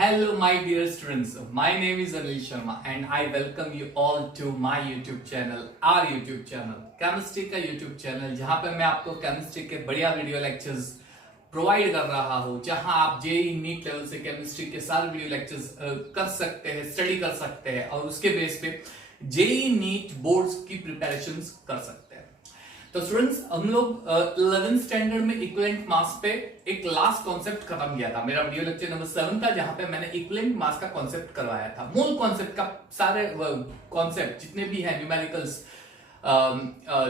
Hello, my dear students. My name is Anil Sharma and I welcome you all to my YouTube channel, our YouTube channel, chemistry का YouTube channel, जहां पे मैं आपको chemistry के बढ़िया video lectures provide कर रहा हूं, जहां आप जेईई नीट लेवल से केमिस्ट्री के सारे वीडियो लेक्चर्स कर सकते हैं, स्टडी कर सकते हैं और उसके बेस पे जेईई नीट बोर्ड्स की प्रिपरेशंस कर सकते हैं। तो स्टूडेंट्स, हम लोग 11th स्टैंडर्ड में इक्विवेलेंट मास पे एक लास्ट कॉन्सेप्ट खत्म किया था। मेरा वीडियो लेक्चर नंबर 7 था, जहां पे मैंने इक्विवेलेंट मास का कॉन्सेप्ट करवाया था। मूल कॉन्सेप्ट का सारे कॉन्सेप्ट जितने भी हैं, न्यूमेरिकल्स,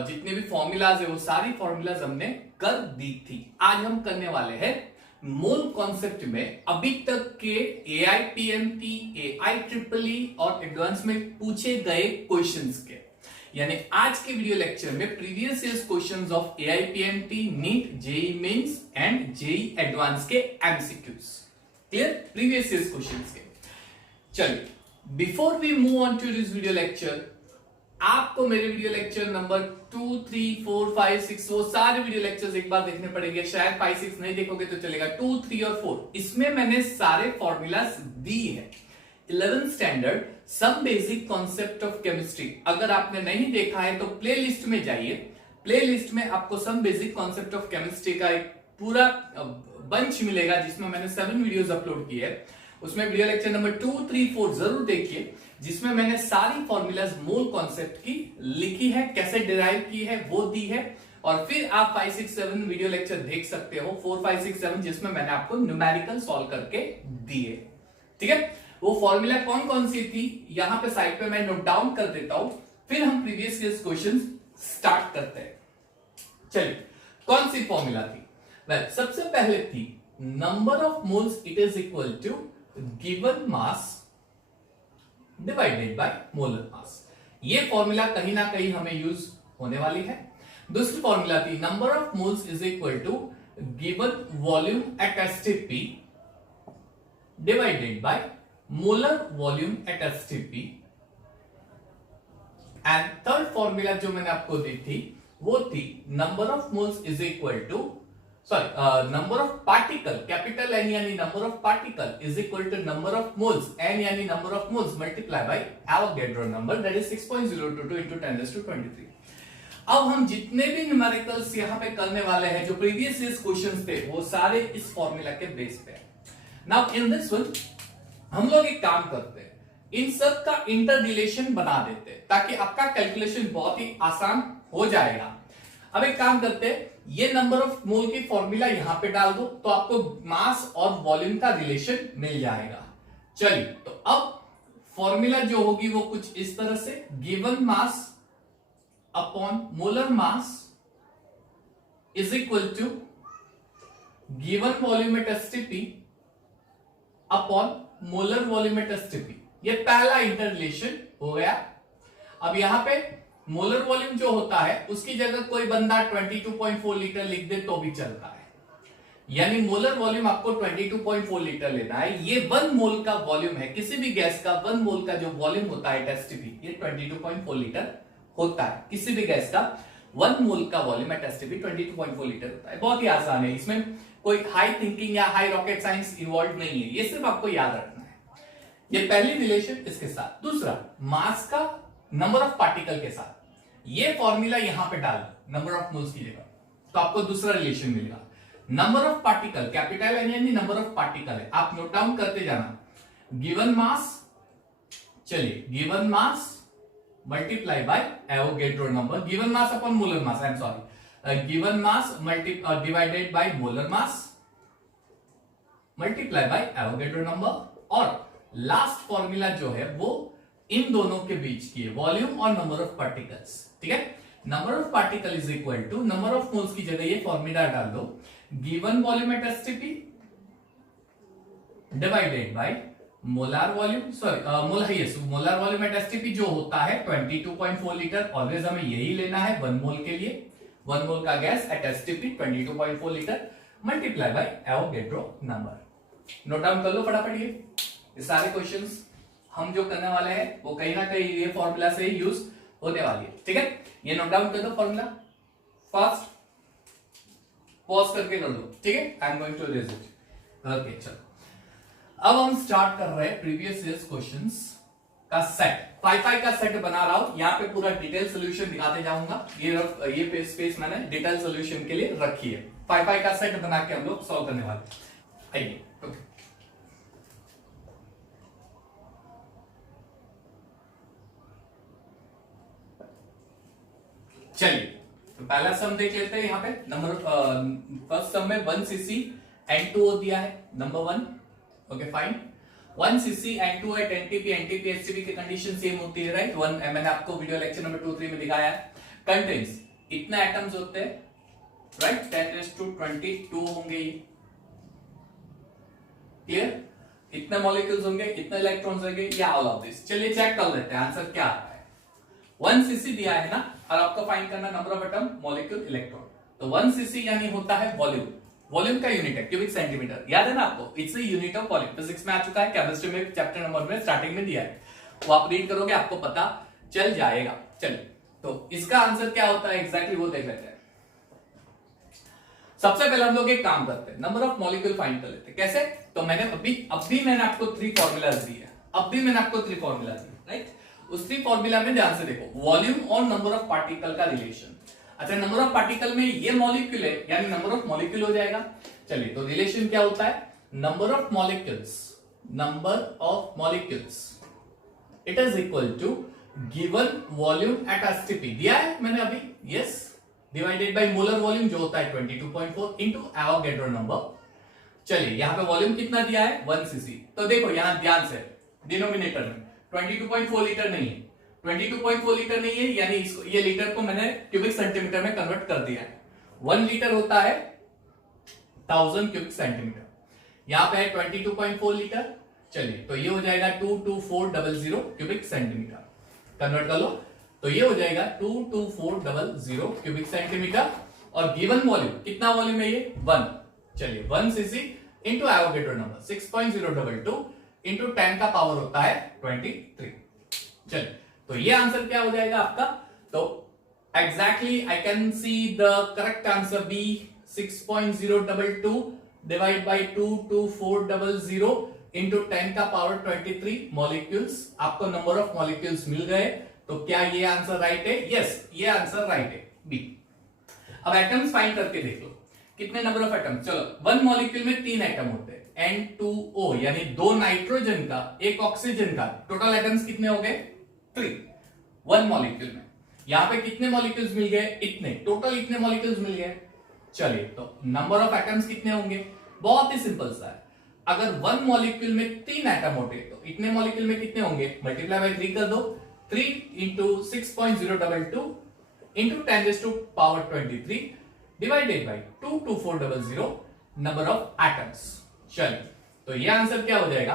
जितने भी फॉर्मूलाज है, वो सारी फॉर्मूलाज हमने कर दी थी। आज हम करने वाले हैं मूल कॉन्सेप्ट में अभी तक के AIPMT, AIEEE और एडवांस में पूछे गए क्वेश्चंस के, यानी आज के वीडियो लेक्चर में previous years questions of AIPMT, NEET, JEE Mains and JEE Advance के MCQs। Clear? Previous years questions के। चलिए, before we move on to this video lecture, आपको मेरे वीडियो लेक्चर नंबर 2, 3, 4, 5, 6 वो सारे वीडियो लेक्चर्स एक बार देखने पड़ेंगे। शायद 5, 6 नहीं देखोगे तो चलेगा। 2, 3 और 4 इसमें मैंने सारे फॉर्मूलाज दी है। 11th standard some basic concept of chemistry, अगर आपने नहीं देखा है तो प्लेलिस्ट में जाइए। प्लेलिस्ट में आपको some basic concept of chemistry का एक पूरा बंच मिलेगा, जिसमें मैंने 7 वीडियोस अपलोड किए हैं। उसमें वीडियो लेक्चर नंबर 2, 3, 4 जरूर देखिए, जिसमें मैंने सारी फॉर्मूलाज मूल कॉन्सेप्ट की लिखी है, कैसे डिराइव की है वो दी है। और फिर आप 5, 6, 7 वीडियो लेक्चर देख सकते हो, 4, 5, 6, 7, जिसमें मैंने आपको न्यूमेरिकल सॉल्व करके दिए। ठीक है, वो फॉर्मूला कौन कौन सी थी यहां पे साइड पे मैं नोट डाउन कर देता हूं, फिर हम प्रीवियस ईयर्स क्वेश्चंस स्टार्ट करते हैं। चलिए, कौन सी फॉर्मूला थी? सबसे पहले थी number of moles it is equal to given mass divided by molar mass. ये फॉर्मूला कहीं ना कहीं हमें यूज होने वाली है। दूसरी फॉर्मूला थी number of moles is equal to given volume at STP divided by molar volume at STP। And third formula जो मैंने आपको दी थी वो थी number of moles is equal to number of particle, capital N यानी number of particle is equal to number of moles, N यानी number of moles multiply by Avogadro number, that is 6.022 into 10⁻²3। अब हम जितने भी numericals यहां पे करने वाले हैं, जो प्रीवियस ईयर्स क्वेश्चंस थे, वो सारे इस फॉर्मूला के बेस पे है। नाउ इन दिस वन हम लोग एक काम करते हैं, इन सब का इंटर रिलेशन बना देते हैं, ताकि आपका कैलकुलेशन बहुत ही आसान हो जाएगा। अब एक काम करते हैं, ये नंबर ऑफ मोल की फॉर्मूला यहां पे डाल दो, तो आपको मास और वॉल्यूम का रिलेशन मिल जाएगा। चलिए, तो अब फॉर्मूला जो होगी वो कुछ इस तरह से, given mass upon molar mass is equal to given volume at STP upon molar volume at STP। ये पहला इंटर रिलेशन हो गया। अब यहां पे मोलर वॉल्यूम जो होता है उसकी जगह कोई बंदा 22.4 लीटर लिख दे तो भी चलता है, यानी मोलर वॉल्यूम आपको 22.4 लीटर लेना है। ये 1 मोल का वॉल्यूम है, किसी भी गैस का 1 मोल का जो वॉल्यूम होता है STP, ये 22.4 लीटर होता है। किसी भी गैस का 1 मोल का वॉल्यूम एट STP 22.4 लीटर होता है। बहुत ही आसान है, इसमें कोई हाई थिंकिंग या हाई रॉकेट साइंस इन्वॉल्व नहीं है, ये सिर्फ आपको याद रखना है। ये पहली रिलेशन इसके साथ। दूसरा, मास का नंबर ऑफ पार्टिकल के साथ, ये फॉर्मूला यहां पे डाल नंबर ऑफ मोल्स की जगह, तो आपको दूसरा रिलेशन मिलेगा। Number of particle, capital N यानी नंबर ऑफ पार्टिकल है, आप नोट डाउन करते जाना। गिवन मास, चलिए, given mass multiply by Avogadro number, given mass upon molar mass, I am sorry, given mass divided by molar mass multiply by Avogadro number. और last formula जो है वो इन दोनों के बीच की है, वॉल्यूम और नंबर ऑफ पार्टिकल्स। ठीक है, number of particle is equal to number of moles की जगह ये फॉर्मूला डाल दो, given volume at STP divided by molar volume, molar volume at STP जो होता है 22.4 लीटर। ऑलवेज हमें यही लेना है 1 मोल के लिए, 1 मोल का gas at STP 22.4 litre multiply by Avogadro number. Note down कर लो फटाफट। ये सारे क्वेश्चंस हम जो करने वाले हैं वो कहीं ना कहीं ये फॉर्मूला से ही यूज होने वाली है। ठीक है, ये नोट डाउन कर दो फॉर्मूला, फास्ट पॉज करके कर दो। ठीक है, I am going to raise it. Okay, चलो अब हम स्टार्ट कर रहे हैं प्रीवियस ईयर्स क्वेश्चंस का सेट। 5 का सेट बना रहा हूं, यहाँ पे पूरा डिटेल सोल्यूशन दिखाते जाऊंगा। ये स्पेस मैंने डिटेल सोल्यूशन के लिए रखी है। 5 का सेट बना के हम लोग सॉल्व करने वाले। आइए चलिए, तो पहला सम देख लेते हैं। यहाँ पे नंबर फर्स्ट सम में 1 cc N2O दिया है, number 1। Okay fine. 1 cc N2O at NTP NTP STP की कंडीशन सेम होती है, राइट। मैंने आपको वीडियो लेक्चर नंबर 2-3 में दिखाया है। कंटेन्स इतने एटम्स होते हैं, राइट। 10⁻22 होंगे ये, क्लियर। इतने मॉलिक्यूल्स होंगे, इतने इलेक्ट्रॉन्स होंगे, या ऑल ऑफ दिस। चलिए चेक कर लेते हैं आंसर क्या आता है। 1 cc दिया है ना, और आपको फाइंड करना number of atom, molecule, electron. तो 1 cc यानी होता है वॉल्यूम। वॉल्यूम का यूनिट है क्यूबिक सेंटीमीटर, याद है ना आपको। It's a unit of volume, physics में आ चुका है, केमिस्ट्री में चैप्टर नंबर में स्टार्टिंग में दिया है, वो आप रीड करोगे आपको पता चल जाएगा। चलिए, तो इसका आंसर क्या होता है एग्जैक्टली वो देख लेते हैं। सबसे पहले हम लोग एक काम करते हैं, नंबर ऑफ मॉलिक्यूल फाइंड कर लेते हैं। कैसे? तो मैंने अभी मैंने आपको 3 फॉर्मूलाज दिए, राइट। उस 3 फॉर्मूला में ध्यान से देखो, वॉल्यूम और नंबर ऑफ पार्टिकल का रिलेशन। अच्छा, नंबर ऑफ पार्टिकल में ये मॉलिक्यूल है, यानी नंबर ऑफ मॉलिक्यूल हो जाएगा। चलिए, तो रिलेशन क्या होता है, number of molecules it is equal to given volume at STP. दिया है मैंने अभी, yes, divided by molar volume जो होता है 22.4 इंटू एवोगैड्रो नंबर। चलिए, यहां पे वॉल्यूम कितना दिया है, 1 cc। तो देखो यहां ध्यान से, डिनोमिनेटर में 22.4 लीटर नहीं है, 22.4 लीटर नहीं है, यानी इसको, ये लीटर को मैंने क्यूबिक सेंटीमीटर में कन्वर्ट कर दिया है। 1 लीटर होता है 1000 क्यूबिक सेंटीमीटर, यहां पे है 22.4 लीटर। चलिए, तो ये हो जाएगा 22400 क्यूबिक सेंटीमीटर, कन्वर्ट कर लो, तो ये हो जाएगा 22400 क्यूबिक सेंटीमीटर। और गिवन वॉल्यूम, कितना वॉल्यूम है ये, 1। चलिए, 1 cc into Avogadro number 6.022 into 10 का पावर होता है 23। चलिए, तो ये आंसर क्या हो जाएगा आपका। तो exactly I can see the correct answer B 6.022 divide by 22400 into 10 का पावर 23 मॉलिक्यूल्स। आपको नंबर ऑफ मॉलिक्यूल्स मिल गए, तो क्या ये आंसर राइट है? यस, ये आंसर राइट है, बी। अब एटम्स फाइंड करके देख लो, कितने नंबर ऑफ एटम्स। चलो, 1 मॉलिक्यूल में 3 एटम होते हैं, N2O, यानी 2 नाइट्रोजन का, 1 ऑक्सीजन का। टोटल एटम्स कितने हो गए, 3 1 मॉलिक्यूल में। यहां पे कितने मॉलिक्यूल्स मिल गए, इतने, टोटल इतने मॉलिक्यूल्स मिल गए। चलिए, तो नंबर ऑफ एटम्स कितने होंगे, बहुत ही सिंपल सा है। अगर 1 मॉलिक्यूल में 3 एटम होते तो इतने मॉलिक्यूल में कितने होंगे, मल्टीप्लाई बाय 3 कर दो। 3 into 6.022 into 10 to power 23 divided by 22400 number of atoms. चलिए, तो ये आंसर क्या हो जाएगा।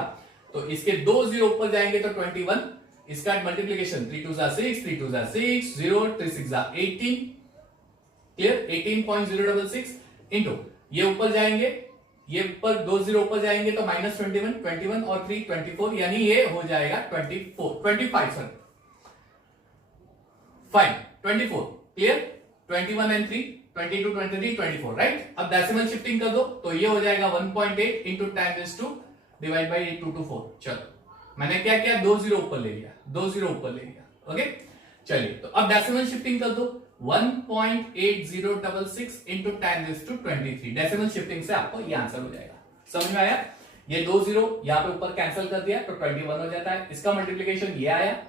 तो इसके 2 जीरो ऊपर जाएंगे तो 21, इसका मल्टीप्लीकेशन 3 2 6, 3 2 6, 0 3 6 18, क्लियर, 18.066 इंटू ये ऊपर जाएंगे, ये ऊपर 2 जीरो ऊपर जाएंगे तो -21, 21 और 3 24, यानी ये हो जाएगा 25 sorry, fine, 24, clear. 21 and 3 22 23 24, right. अब डेसिमल शिफ्टिंग कर दो, तो ये हो जाएगा 1.8 इंटू 10⁻² डिवाइड बाई 224। चलो, मैंने क्या किया, 2 जीरो ऊपर ले लिया, 2 जीरो ऊपर ले लिया, ओके। चलिए, तो अब डेसिमल शिफ्टिंग कर दो, 1.8066 इंटू 10⁻23। डेसिमल शिफ्टिंग से आपको ये आंसर हो जाएगा। समझ में आया? ये 2 जीरो यहां पे ऊपर कैंसिल कर दिया तो 21 हो जाता है। इसका मल्टीप्लीकेशन ये आया।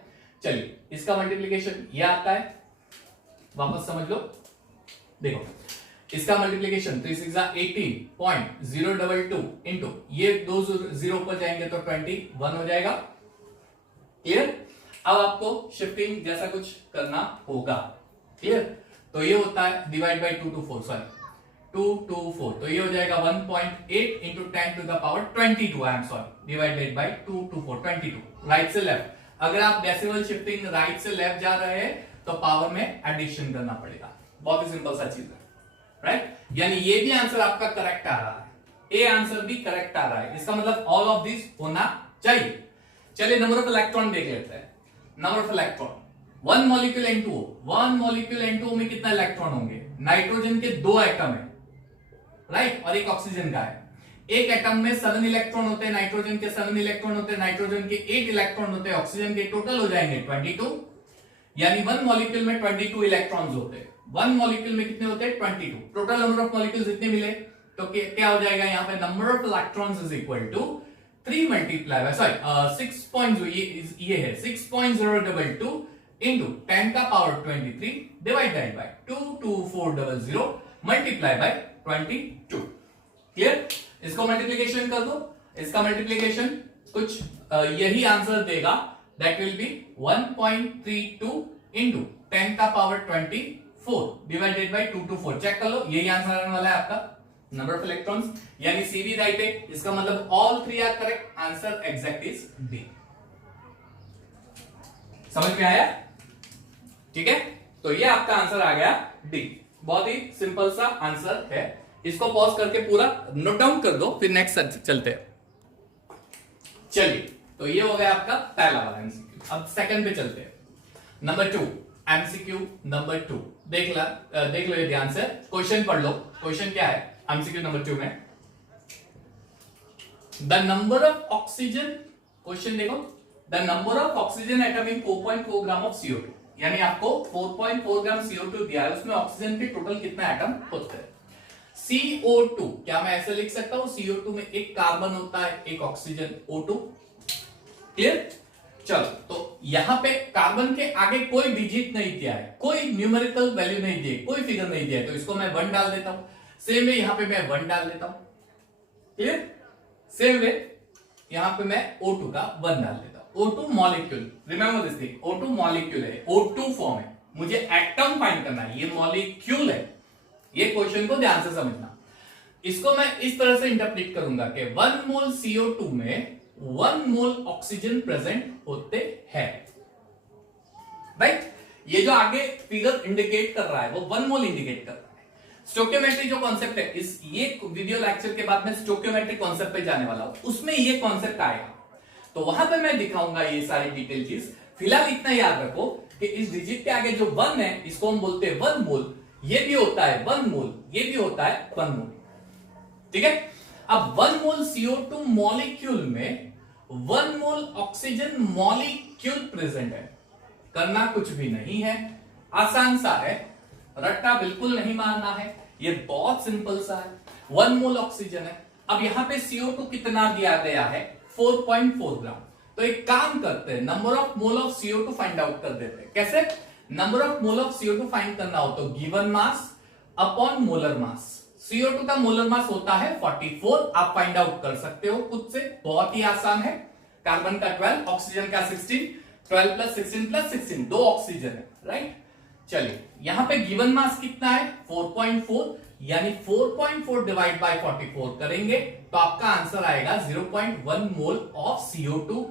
चलिए, इसका मल्टीप्लीकेशन ये आता है, वापस समझ लो, देखो, इसका मल्टीप्लीकेशन 3 6 18.022 इंटू ये 2 जीरो ऊपर जाएंगे तो 21 हो जाएगा, क्लियर। अब आपको शिफ्टिंग जैसा कुछ करना होगा, क्लियर। तो ये होता है डिवाइड बाई 224, सॉरी 224, तो ये हो जाएगा 1.8 into 10 to the power 22, I am sorry, divided by 224, 22, right से लेफ्ट। अगर आप डेसिमल शिफ्टिंग राइट से लेफ्ट जा रहे हैं तो पावर में एडिशन करना पड़ेगा, बहुत ही सिंपल सा चीज है, राइट। यानी ये भी आंसर आपका करेक्ट आ रहा है, ए आंसर भी करेक्ट आ रहा है, इसका मतलब ऑल ऑफ दिस होना चाहिए। चलिए, नंबर ऑफ इलेक्ट्रॉन देख लेते हैं। Number of electron, 1 molecule N2O, 1 molecule N2O में कितना इलेक्ट्रॉन होंगे, नाइट्रोजन के 2 एटम है, राइट, और 1 ऑक्सीजन का है। एक एटम में 7 इलेक्ट्रॉन होते हैं, नाइट्रोजन के 7 इलेक्ट्रॉन होते हैं, नाइट्रोजन के 8 इलेक्ट्रॉन होते हैं, ऑक्सीजन के टोटल हो जाएंगे 22, यानी वन मॉलिक्यूल में 22 इलेक्ट्रॉन्स होते हैं। वन मॉलिक्यूल में कितने होते हैं? 22। टोटल नंबर ऑफ मॉलिक्यूल्स इतने मिले, तो क्या हो जाएगा यहाँ पे? Number of electrons is equal to 3 multiply by 6 ये है 6.022 into 10 का power 23 divided by 22400 multiply by 22। Clear? इसको मल्टीप्लिकेशन कर दो, इसका मल्टीप्लिकेशन कुछ यही आंसर देगा, दैट विल बी 1.32 into 10 का पावर 24 डिवाइडेड बाय 224। चेक कर लो, यही आंसर आने वाला है आपका नंबर ऑफ इलेक्ट्रॉन्स, यानी सी भी राइट है। इसका मतलब all three are correct, answer exact is D. समझ में आया? ठीक है, तो ये आपका आंसर आ गया डी। बहुत ही सिंपल सा आंसर है, इसको पॉज करके पूरा नोट डाउन कर दो, फिर नेक्स्ट चलते हैं। चलिए, तो ये हो गया आपका पहला वाला एमसीक्यू। अब सेकंड पे चलते हैं। Number 2, MCQ number 2। देख लो ये ध्यान से, क्वेश्चन पढ़ लो। क्वेश्चन क्या है एमसीक्यू नंबर 2 में? The number of oxygen, question देखो, the number of oxygen atom in 4.4 gram of CO2, यानी आपको 4.4 ग्राम CO2 दिया है, उसमें ऑक्सीजन के टोटल कितना एटम होते हैं? CO2, क्या मैं ऐसे लिख सकता हूं? CO2 में एक कार्बन होता है, एक ऑक्सीजन O2। क्लियर? चलो, तो यहां पे कार्बन के आगे कोई डिजिट नहीं दिया है, कोई न्यूमेरिकल वैल्यू नहीं दी है, कोई फिगर नहीं दिया है, तो इसको मैं 1 डाल देता हूं। सेम वे यहां पे मैं 1 डाल देता हूं। क्लियर? सेम वे यहां पे मैं O2 का 1 डाल देता हूं। O2 molecule, remember this thing, O2 molecule है, O2 फॉर्म है, मुझे एटम फाइंड करना है, ये मॉलिक्यूल है। ये क्वेश्चन को ध्यान से समझना। इसको मैं इस तरह से इंटरप्रेट करूंगा कि 1 मोल CO2 में 1 मोल ऑक्सीजन प्रेजेंट होते हैं, राइट? ये जो आगे फिगर इंडिकेट कर रहा है वो 1 मोल इंडिकेट कर रहा है। स्टोकियोमेट्री जो कॉन्सेप्ट है, इस ये वीडियो लेक्चर के बाद में स्टोकियोमेट्री कॉन्सेप्ट पे जाने वाला हूं, उसमें ये कॉन्सेप्ट आएगा, तो वहां पे मैं दिखाऊंगा ये सारी डिटेल चीज। फिलहाल इतना याद रखो कि इस डिजिट के आगे जो 1 है, इसको हम बोलते हैं 1 मोल। ये भी होता है 1 मोल, ये भी होता है 1 मोल। ठीक है? अब 1 मोल CO2 मॉलिक्यूल में 1 मोल ऑक्सीजन मॉलिक्यूल प्रेजेंट है। करना कुछ भी नहीं है, आसान सा है, रट्टा बिल्कुल नहीं मारना है, ये बहुत सिंपल सा है। 1 मोल ऑक्सीजन है। अब यहां पे CO2 कितना दिया गया है? 4.4 ग्राम। तो एक काम करते हैं, number of mole of CO2 find out कर देते हैं। कैसे? Number of mole of CO2 find करना हो तो गिवन मास अपॉन मोलर मास। CO2 का मोलर मास होता है 44, आप फाइंड आउट कर सकते हो खुद से, बहुत ही आसान है। कार्बन का 12, ऑक्सीजन का 16, 12 प्लस 16 प्लस 16, 2 ऑक्सीजन है, राइट? चलिए, यहां पे गिवन मास कितना है? 4.4, यानी 4.4 डिवाइड बाय 44 करेंगे तो आपका आंसर आएगा 0.1 मोल ऑफ CO2।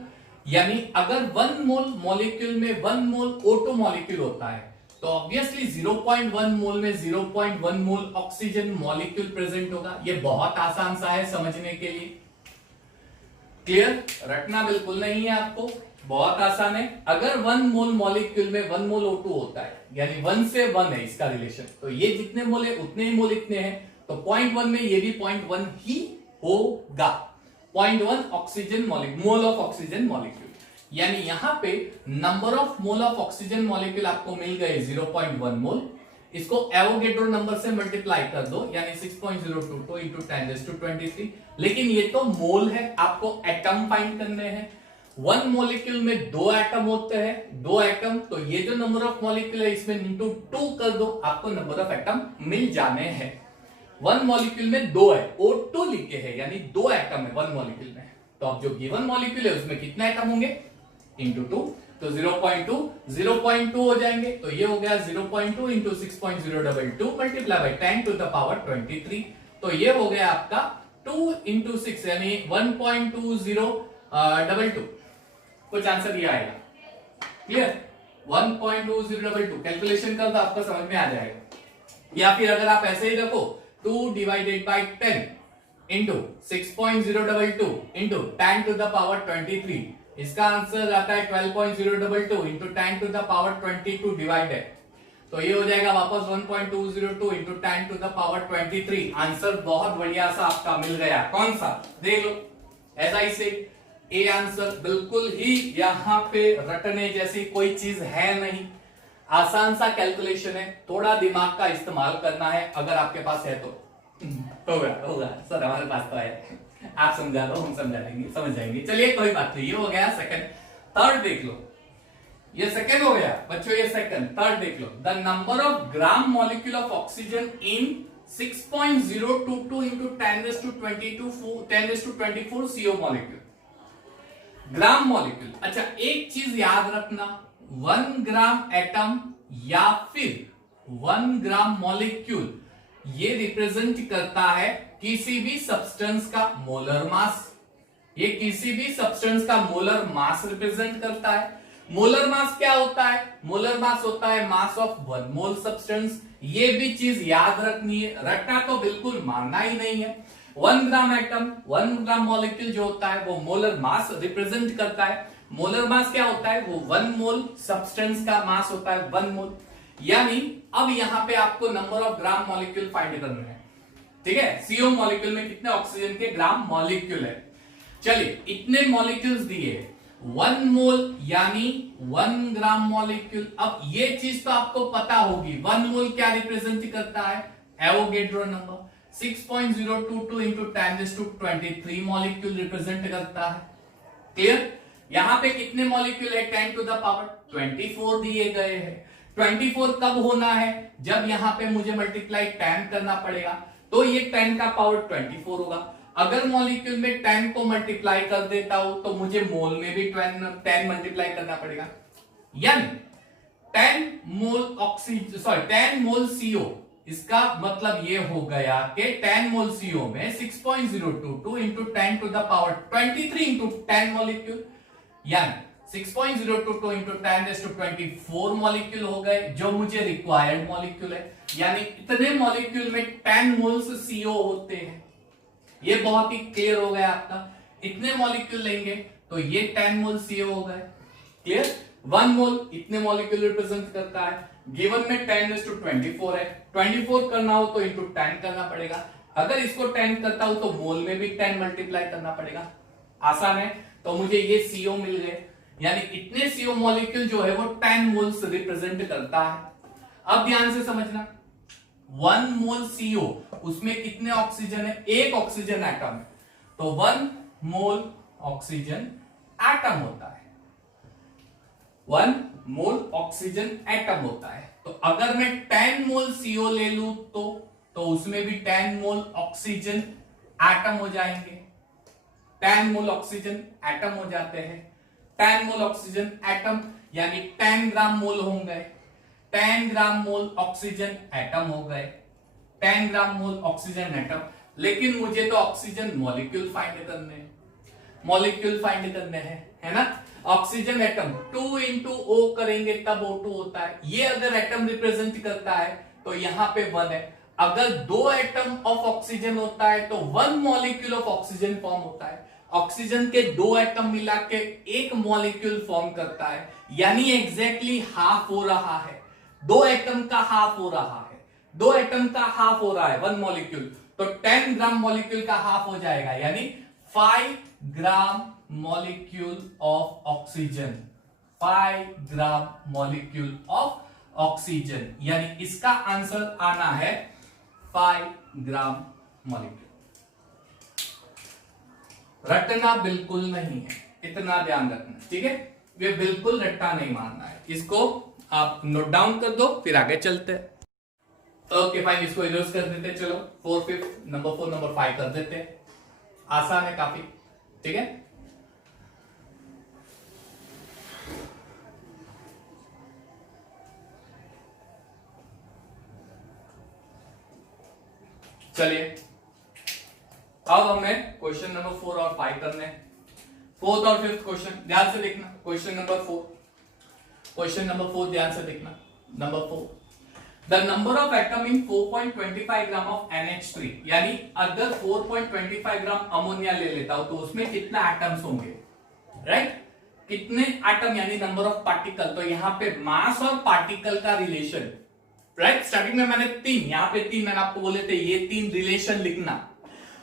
यानी अगर 1 मोल मॉलिक्यूल में 1 मोल O2 मॉलिक्यूल होता है, तो ऑब्वियसली 0.1 मोल में 0.1 मोल ऑक्सीजन मॉलिक्यूल प्रेजेंट होगा। ये बहुत आसान सा है समझने के लिए। क्लियर? रटना बिल्कुल नहीं है आपको, बहुत आसान है। अगर 1 मोल मॉलिक्यूल में 1 मोल O2 होता है, यानी 1 से 1 है इसका रिलेशन, तो ये जितने मोल है उतने ही मोल इतने हैं, तो 0.1 में ये भी 0.1 ही होगा। 0.1 oxygen molecule, mole of oxygen molecule, यानी यहां पे number of mole of oxygen molecule आपको मिल गए 0.1 मोल। इसको एवोगेड्रो नंबर से मल्टीप्लाई कर दो, यानी 6.022 into 10⁻23। लेकिन ये तो मोल है, आपको एटम फाइंड करने हैं। 1 मॉलिक्यूल में 2 एटम होते हैं, 2 एटम, तो ये जो नंबर ऑफ मॉलिक्यूल है इसमें इंटू 2 कर दो, आपको नंबर ऑफ एटम मिल जाने हैं। 1 मॉलिक्यूल में 2 है, O2 लिखे हैं, यानी 2 एटम है 1 मॉलिक्यूल में। तो अब जो गिवन मॉलिक्यूल है उसमें कितने एटम होंगे? इंटू 2, तो 0.2 हो जाएंगे। तो ये हो गया 0.2 into 6.022 multiply by 10 to the power 23। तो ये हो गया आपका 2 इंटू 6, यानी 1.2022। कुछ आंसर ये आएगा। क्लियर? 1.2022 कैलकुलेशन कर दो, आपको समझ में आ जाएगा। या फिर अगर आप ऐसे ही रखो, 2 divided by 10 into 6.022 into 10 to the power 23, इसका आंसर आता है 12.022 into 10 to the power 22 divided तो ये हो जाएगा वापस 1.202 into 10 to the power 23। Answer बहुत बढ़िया सा आपका मिल गया। कौन सा देख लो, एज आई से ए आंसर बिल्कुल ही यहां पे रटने जैसी कोई चीज है नहीं, आसान सा कैलकुलेशन है, थोड़ा दिमाग का इस्तेमाल करना है अगर आपके पास है तो। होगा सर, हमारे पास तो है, आप समझा दो, हम समझा देंगे, समझ जाएंगे। चलिए कोई बात नहीं, ये हो गया सेकंड। थर्ड देख लो, ये सेकंड हो गया बच्चों, ये सेकंड। थर्ड देख लो, the number of gram molecule of oxygen in 6.022 into 10^24 CO molecule. Gram molecule, अच्छा एक चीज याद रखना, 1 ग्राम एटम या फिर 1 ग्राम मॉलिक्यूल ये रिप्रेजेंट करता है किसी भी सब्सटेंस का मोलर मास। ये किसी भी सब्सटेंस का मोलर मास रिप्रेजेंट करता है। मोलर मास क्या होता है? मोलर मास होता है मास ऑफ 1 मोल सब्सटेंस। ये भी चीज याद रखनी है, रटना तो बिल्कुल मानना ही नहीं है। 1 ग्राम एटम, 1 ग्राम मॉलिक्यूल जो होता है वो मोलर मास रिप्रेजेंट करता है। मोलर मास क्या होता है? वो 1 मोल सब्सटेंस का मास होता है, 1 मोल। यानी अब यहां पे आपको number of gram molecule find करने हैं, ठीक है। सीओ मॉलिक्यूल में कितने ऑक्सीजन के ग्राम मॉलिक्यूल है। चलिए इतने मॉलिक्यूल्स दिए, 1 मोल यानी 1 ग्राम मॉलिक्यूल। अब ये चीज तो आपको पता होगी, 1 मोल क्या रिप्रेजेंट करता है? Avogadro number. 6.022 into 10^23 molecule represent करता है। क्लियर? यहां पे कितने मॉलिक्यूल है? 10 टू द पावर 24 दिए गए हैं। 24 कब होना है? जब यहां पे मुझे मल्टीप्लाई 10 करना पड़ेगा, तो ये 10 का पावर 24 होगा। अगर मॉलिक्यूल में 10 को मल्टीप्लाई कर देता हूं तो मुझे मोल में भी 10 मल्टीप्लाई करना पड़ेगा। यानी 10 मोल ऑक्सीजन, सॉरी 10 मोल सीओ, इसका मतलब ये हो गया कि 10 मोल सीओ में 6.022 into 10 to the power 23 into 10 molecule, यानी 6.022 इंटू 10^24 मॉलिक्यूल हो गए, जो मुझे रिक्वायर्ड मॉलिक्यूल है। यानी इतने मॉलिक्यूल में 10 मोल्स सीओ होते हैं। ये बहुत ही क्लियर हो गया आपका। इतने मॉलिक्यूल लेंगे तो ये 10 मोल सीओ हो गए। क्लियर? 1 मोल इतने मॉलिक्यूल रिप्रेजेंट करता है। गिवन में 10^24 है, 24 करना हो तो इंटू 10 करना पड़ेगा। अगर इसको 10 करता हूं तो मोल में भी 10 मल्टीप्लाई करना पड़ेगा। आसान है। तो मुझे ये सीओ मिल गए, यानी इतने सीओ मॉलिक्यूल जो है वो 10 मोल्स रिप्रेजेंट करता है। अब ध्यान से समझना, 1 मोल सीओ, उसमें कितने ऑक्सीजन है? एक ऑक्सीजन एटम है, तो 1 मोल ऑक्सीजन एटम होता है। 1 मोल ऑक्सीजन एटम होता है। तो अगर मैं 10 मोल सीओ ले लूं तो उसमें भी 10 मोल ऑक्सीजन एटम हो जाएंगे। 10 मोल ऑक्सीजन एटम हो जाते हैं। 10 मोल ऑक्सीजन एटम यानी 10 ग्राम मोल होंगे। 10 ग्राम मोल ऑक्सीजन एटम हो गए, 10 ग्राम मोल ऑक्सीजन एटम। लेकिन मुझे तो ऑक्सीजन मॉलिक्यूल फाइंड करने हैं, मॉलिक्यूल फाइंड करने हैं, है ना। ऑक्सीजन एटम 2 इंटू O करेंगे तब O2 होता है। ये अगर एटम रिप्रेजेंट करता है तो यहां पे 1 है। अगर 2 एटम ऑफ ऑक्सीजन होता है तो 1 मॉलिक्यूल ऑफ ऑक्सीजन फॉर्म होता है। ऑक्सीजन के 2 एटम मिला के 1 मॉलिक्यूल फॉर्म करता है, यानी एग्जैक्टली हाफ हो रहा है। 2 एटम का हाफ हो रहा है, 2 एटम का हाफ हो रहा है 1 मॉलिक्यूल, तो 10 ग्राम मॉलिक्यूल का हाफ हो जाएगा, यानी 5 ग्राम molecule of oxygen. 5 gram molecule of oxygen, यानी इसका आंसर आना है 5 ग्राम मॉलिक्यूल। रटना बिल्कुल नहीं है, इतना ध्यान रखना, ठीक है। ये बिल्कुल रट्टा नहीं मारना है, इसको आप नोट डाउन कर दो, फिर आगे चलते हैं। ओके फाइन, इसको इरेज कर देते हैं। चलो 4 5 नंबर 4 नंबर 5 कर देते हैं। आसान है काफी, ठीक है। चलिए अब हमें क्वेश्चन नंबर 4 और 5 करने हैं। 4th और 5th क्वेश्चन ध्यान से देखना। क्वेश्चन नंबर 4, क्वेश्चन नंबर 4 ध्यान से देखना। Number 4, the number of atom in 4.25 gram of NH3, यानी अगर 4.25 ग्राम अमोनिया ले लेता हूं तो उसमें कितना एटम्स होंगे, राइट। कितने एटम यानी नंबर ऑफ पार्टिकल। तो यहां पे मास और पार्टिकल का रिलेशन, राइट। स्टार्टिंग में मैंने तीन, यहाँ पे तीन मैंने आपको बोले थे, ये तीन रिलेशन लिखना,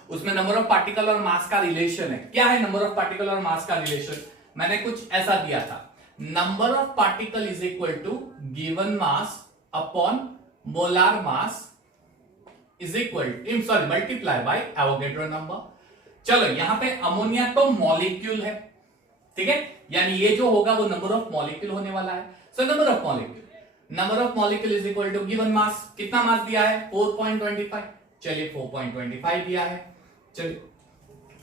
उसमें नंबर ऑफ पार्टिकल और मास का रिलेशन है। क्या है नंबर ऑफ पार्टिकल और मास का रिलेशन? मैंने कुछ ऐसा दिया था, number of particle is equal to given mass upon molar mass is equal sorry multiply by Avogadro number. चलो यहां पे अमोनिया तो मॉलिक्यूल है, ठीक है, यानी ये जो होगा वो नंबर ऑफ मॉलिक्यूल होने वाला है। So number of molecule is equal to given mass, कितना मास दिया है 4.25, चलिए 4.25 दिया है, चलिए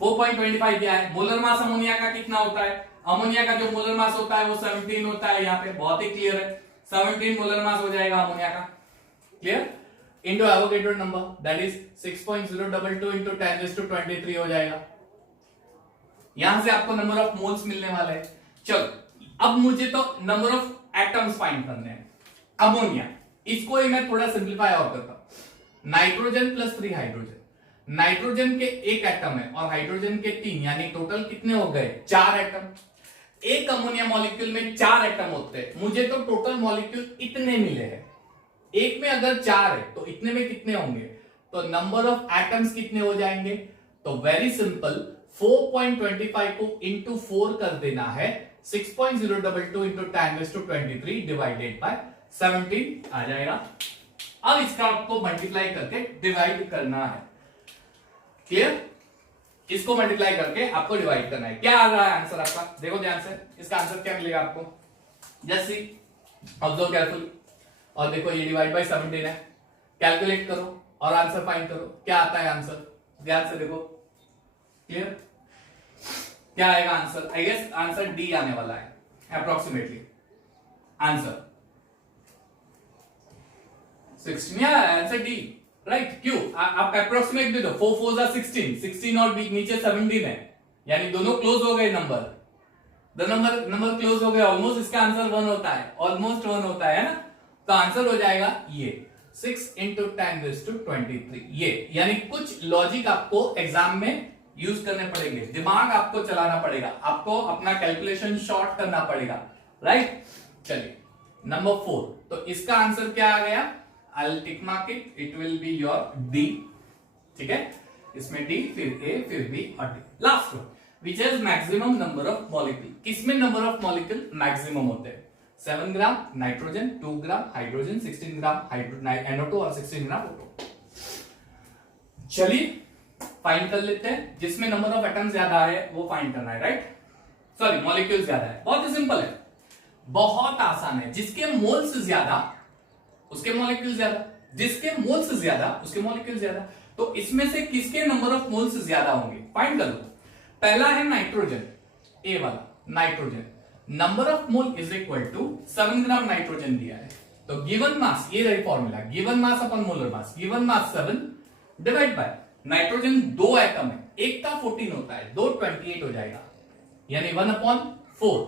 4.25 दिया है। मोलर मास अमोनिया का कितना होता है? अमोनिया का जो मोलर मास होता है वो 17 होता है, यहाँ पे बहुत ही क्लियर है, 17 मोलर मास हो जाएगा अमोनिया का, clear, into Avogadro number that is 6.022 into 10⁻23 हो जाएगा। यहां से आपको नंबर ऑफ मोल्स मिलने वाले हैं। चलो अब मुझे तो नंबर ऑफ एटम्स फाइंड करने हैं। अमोनिया, इसको ही मैं थोड़ा सिंप्लीफाई और करता हूं, नाइट्रोजन प्लस 3 हाइड्रोजन, नाइट्रोजन के एक एटम है और हाइड्रोजन के 3, यानी टोटल कितने हो गए 4 एटम। एक अमोनिया मॉलिक्यूल में 4 एटम होते हैं, मुझे तो टोटल मॉलिक्यूल इतने मिले हैं, एक में अगर 4 है तो इतने में कितने होंगे, तो नंबर ऑफ एटम्स कितने हो जाएंगे, तो वेरी सिंपल 4.25 को इंटू 4 कर देना है, 6.022 इंटू 10⁻23 डिवाइडेड बाय 17 आ जाएगा। अब इसका आपको मल्टीप्लाई करके डिवाइड करना है, क्लियर, इसको मल्टीप्लाई करके आपको डिवाइड करना है। क्या आ रहा है आंसर आपका, देखो ध्यान से, इसका आंसर क्या मिलेगा आपको, जस्ट सी, ऑब्जर्व केयरफुली, और देखो ये डिवाइड बाय 17 है, कैलकुलेट करो और आंसर फाइंड करो, क्या आता है आंसर, ध्यान से देखो, क्लियर, क्या आएगा answer, I guess answer D आने वाला है approximately, answer 16, answer D, right. क्यों, आप अप्रोक्सीमेट दे दो, 4 4 जा 16, 16 और नीचे 17 है, यानी दोनों क्लोज हो गए, नंबर क्लोज हो गए, ऑलमोस्ट इसका आंसर 1 होता है, ऑलमोस्ट 1 होता है ना, तो आंसर हो जाएगा ये 6 इंटू 10⁻23, ये, यानी कुछ लॉजिक आपको एग्जाम में यूज करने पड़ेंगे, दिमाग आपको चलाना पड़ेगा, आपको अपना कैलकुलेशन शॉर्ट करना पड़ेगा, राइट। चलिए नंबर 4, तो इसका आंसर क्या आ गया, I'll tick mark it, it will be your D, ठीक है, इसमें D, फिर A, फिर B और D, last one, which is maximum number of molecule, किसमें नंबर ऑफ मॉलिक्यूल मैक्सिमम होते हैं, 7 ग्राम नाइट्रोजन, 2 ग्राम हाइड्रोजन, 16 ग्राम NO2 और 16 ग्राम O2। चलिए फाइंड कर लेते हैं, जिसमें नंबर ऑफ एटम ज्यादा है वो फाइंड करना है, राइट, सॉरी मॉलिक्यूल ज्यादा है, बहुत ही सिंपल है, बहुत आसान है, जिसके मोल्स ज्यादा उसके मॉलिक्यूल ज्यादा, जिसके मोल्स ज्यादा उसके मॉलिक्यूल ज्यादा, तो इसमें से किसके नंबर ऑफ मोल्स ज्यादा होंगे फाइंड कर लो। पहला है नाइट्रोजन, ए वाला nitrogen, number of mole is equal to 7 gram nitrogen दिया है, तो गिवन मास, ये रही formula, given mass upon molar mass, given mass 7 divide by nitrogen 2 atom है, एक का 14 होता है, 2 28 हो जाएगा, यानी 1/4,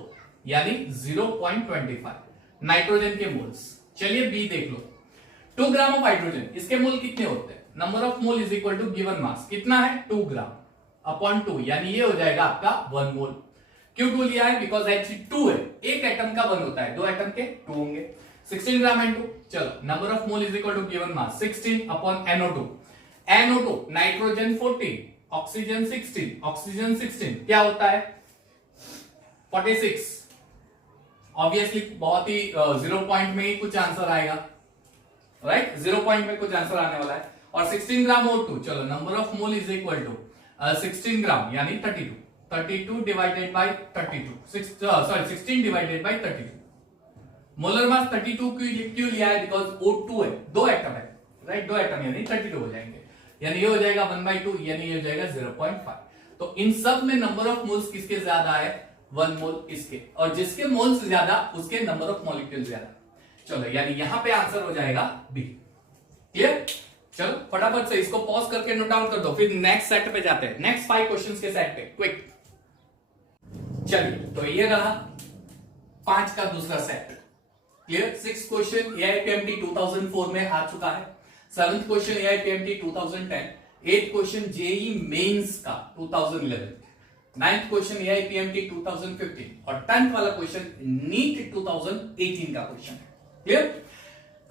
यानी 0.25 नाइट्रोजन के मोल्स। चलिए बी देख लो, 2 ग्राम ऑफ हाइड्रोजन, इसके मोल कितने होते हैं, number of mole is equal to given mass, कितना है 2 ग्राम अपॉन 2, यानी ये हो जाएगा आपका 1 मोल। क्यों 2 लिया है, बिकॉज H2 है, एक एटम का 1 होता है, 2 एटम के 2 होंगे, 16 ग्राम इनटू, चलो number of mole is equal to given mass 16 upon NO2, NO2 nitrogen 14, oxygen 16 क्या होता है 46, ऑब्वियसली बहुत ही 0 पॉइंट में ही कुछ आंसर आएगा, राइट, 0 पॉइंट में कुछ आंसर आने वाला है, और 16 ग्राम O2, चलो number of mole is equal to 16 gram यानी 32 divided by 32, sorry 16 divided by 32, molar mass 32 क्यों लिया है, बिकॉज O2 है, 2 एटम है, राइट, 2 एटम यानी 32 हो जाएंगे, यानी ये हो जाएगा 1/2, यानी ये हो जाएगा 0.5, तो इन सब में नंबर ऑफ मोल्स किसके ज्यादा है, 1 मोल इसके, और जिसके मोल्स ज्यादा उसके नंबर ऑफ मॉलिक्यूल ज्यादा, चलो यानी यहां पे आंसर हो जाएगा बी, क्लियर। चलो फटाफट से इसको पॉज करके नोट डाउन कर दो, फिर नेक्स्ट सेट पे जाते हैं, नेक्स्ट 5 क्वेश्चंस के सेट पे, क्विक। चलिए तो ये रहा 5 का दूसरा सेट, क्लियर। 6 क्वेश्चन AIPMT 2004 में आ चुका है, 7th question AIPMT 2010, 8th question JEE Mains का 2011, 9th क्वेश्चन AIPMT 2015 और 10th वाला क्वेश्चन नीट 2018 का क्वेश्चन है, clear.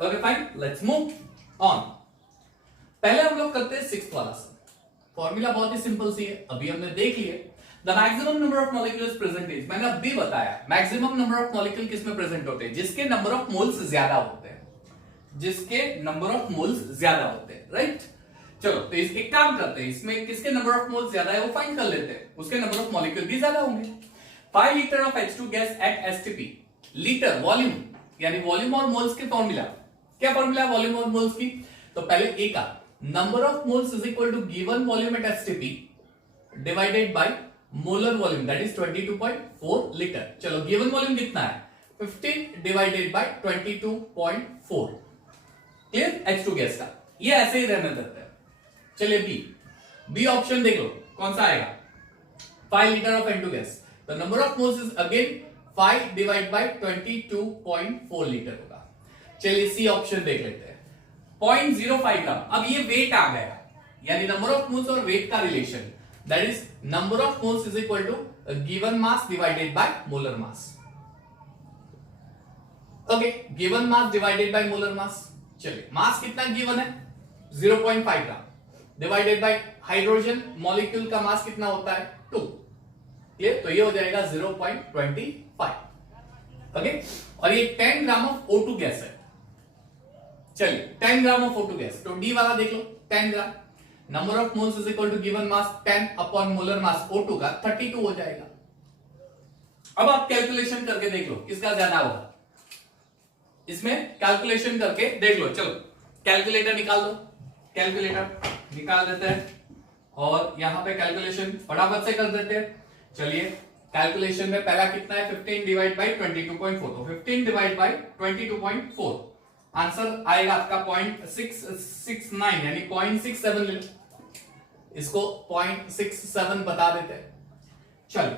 Okay fine, let's move on. पहले हम लोग करते हैं सिक्स्थ वाला सम। फॉर्मूला बहुत ही सिंपल सी है, अभी हमने देख लिया। The maximum number of molecules present is, मैंने अभी बताया मैक्सिमम नंबर ऑफ मॉलिक्यूल किसमें प्रेजेंट होते हैं, जिसके नंबर ऑफ मोल्स ज्यादा होते हैं, जिसके नंबर ऑफ मोल्स ज्यादा होते हैं, राइट। चलो तो एक काम करते हैं, इसमें किसके नंबर ऑफ मोल्स ज्यादा है वो फाइंड कर लेते हैं, उसके नंबर ऑफ मॉलिक्यूल भी ज्यादा होंगे। 5 litre of H2 gas at STP, litre volume यानी वॉल्यूम और मोल्स के फॉर्मूला, क्या फॉर्मूला है वॉल्यूम और मोल्स की, तो पहले ए का number of moles is equal to given volume at STP divided by molar volume that is 22.4 litre. चलो गिवन वॉल्यूम कितना है 15 divided by 22.4, clear, H2 gas का, ये ऐसे ही रहने देते हैं। चलिए बी ऑप्शन देख लो कौन सा आएगा, 5 लीटर ऑफ N2 गैस, तो number of moles is again 5 divide by 22.4 litre होगा। चलिए सी ऑप्शन देख लेते हैं, 0.05 ग्राम। अब ये वेट आ गया, यानी नंबर ऑफ मोल्स और वेट का relation, that is number of moles is equal to given mass divided by molar mass. Okay, given mass divided by molar mass. चलिए मास कितना गिवन है 0.5 gram divided by hydrogen molecule का mass कितना होता है 2, clear, तो ये हो जाएगा 0.25। ओके, और ये 10 ग्राम ऑफ O2 गैस है। चलिए 10 ग्राम ऑफ O2 गैस, तो डी वाला देख लो 10 gram, number of moles is equal to given mass 10 upon molar mass O2 का 32 हो जाएगा। अब आप कैलकुलेशन करके देख लो किसका ज्यादा होगा, इसमें कैलकुलेशन करके देख लो। चलो कैलकुलेटर निकाल दो, कैलकुलेटर निकाल देते हैं और यहां पे कैलकुलेशन फटाफट से कर देते हैं। चलिए कैलकुलेशन में पहला कितना है 15 डिवाइड बाई 22.4, तो 15 डिवाइड बाई 22.4 आंसर आएगा आपका 0.669 यानी 0.67 ले लो, इसको 0.67 बता देते हैं। चलो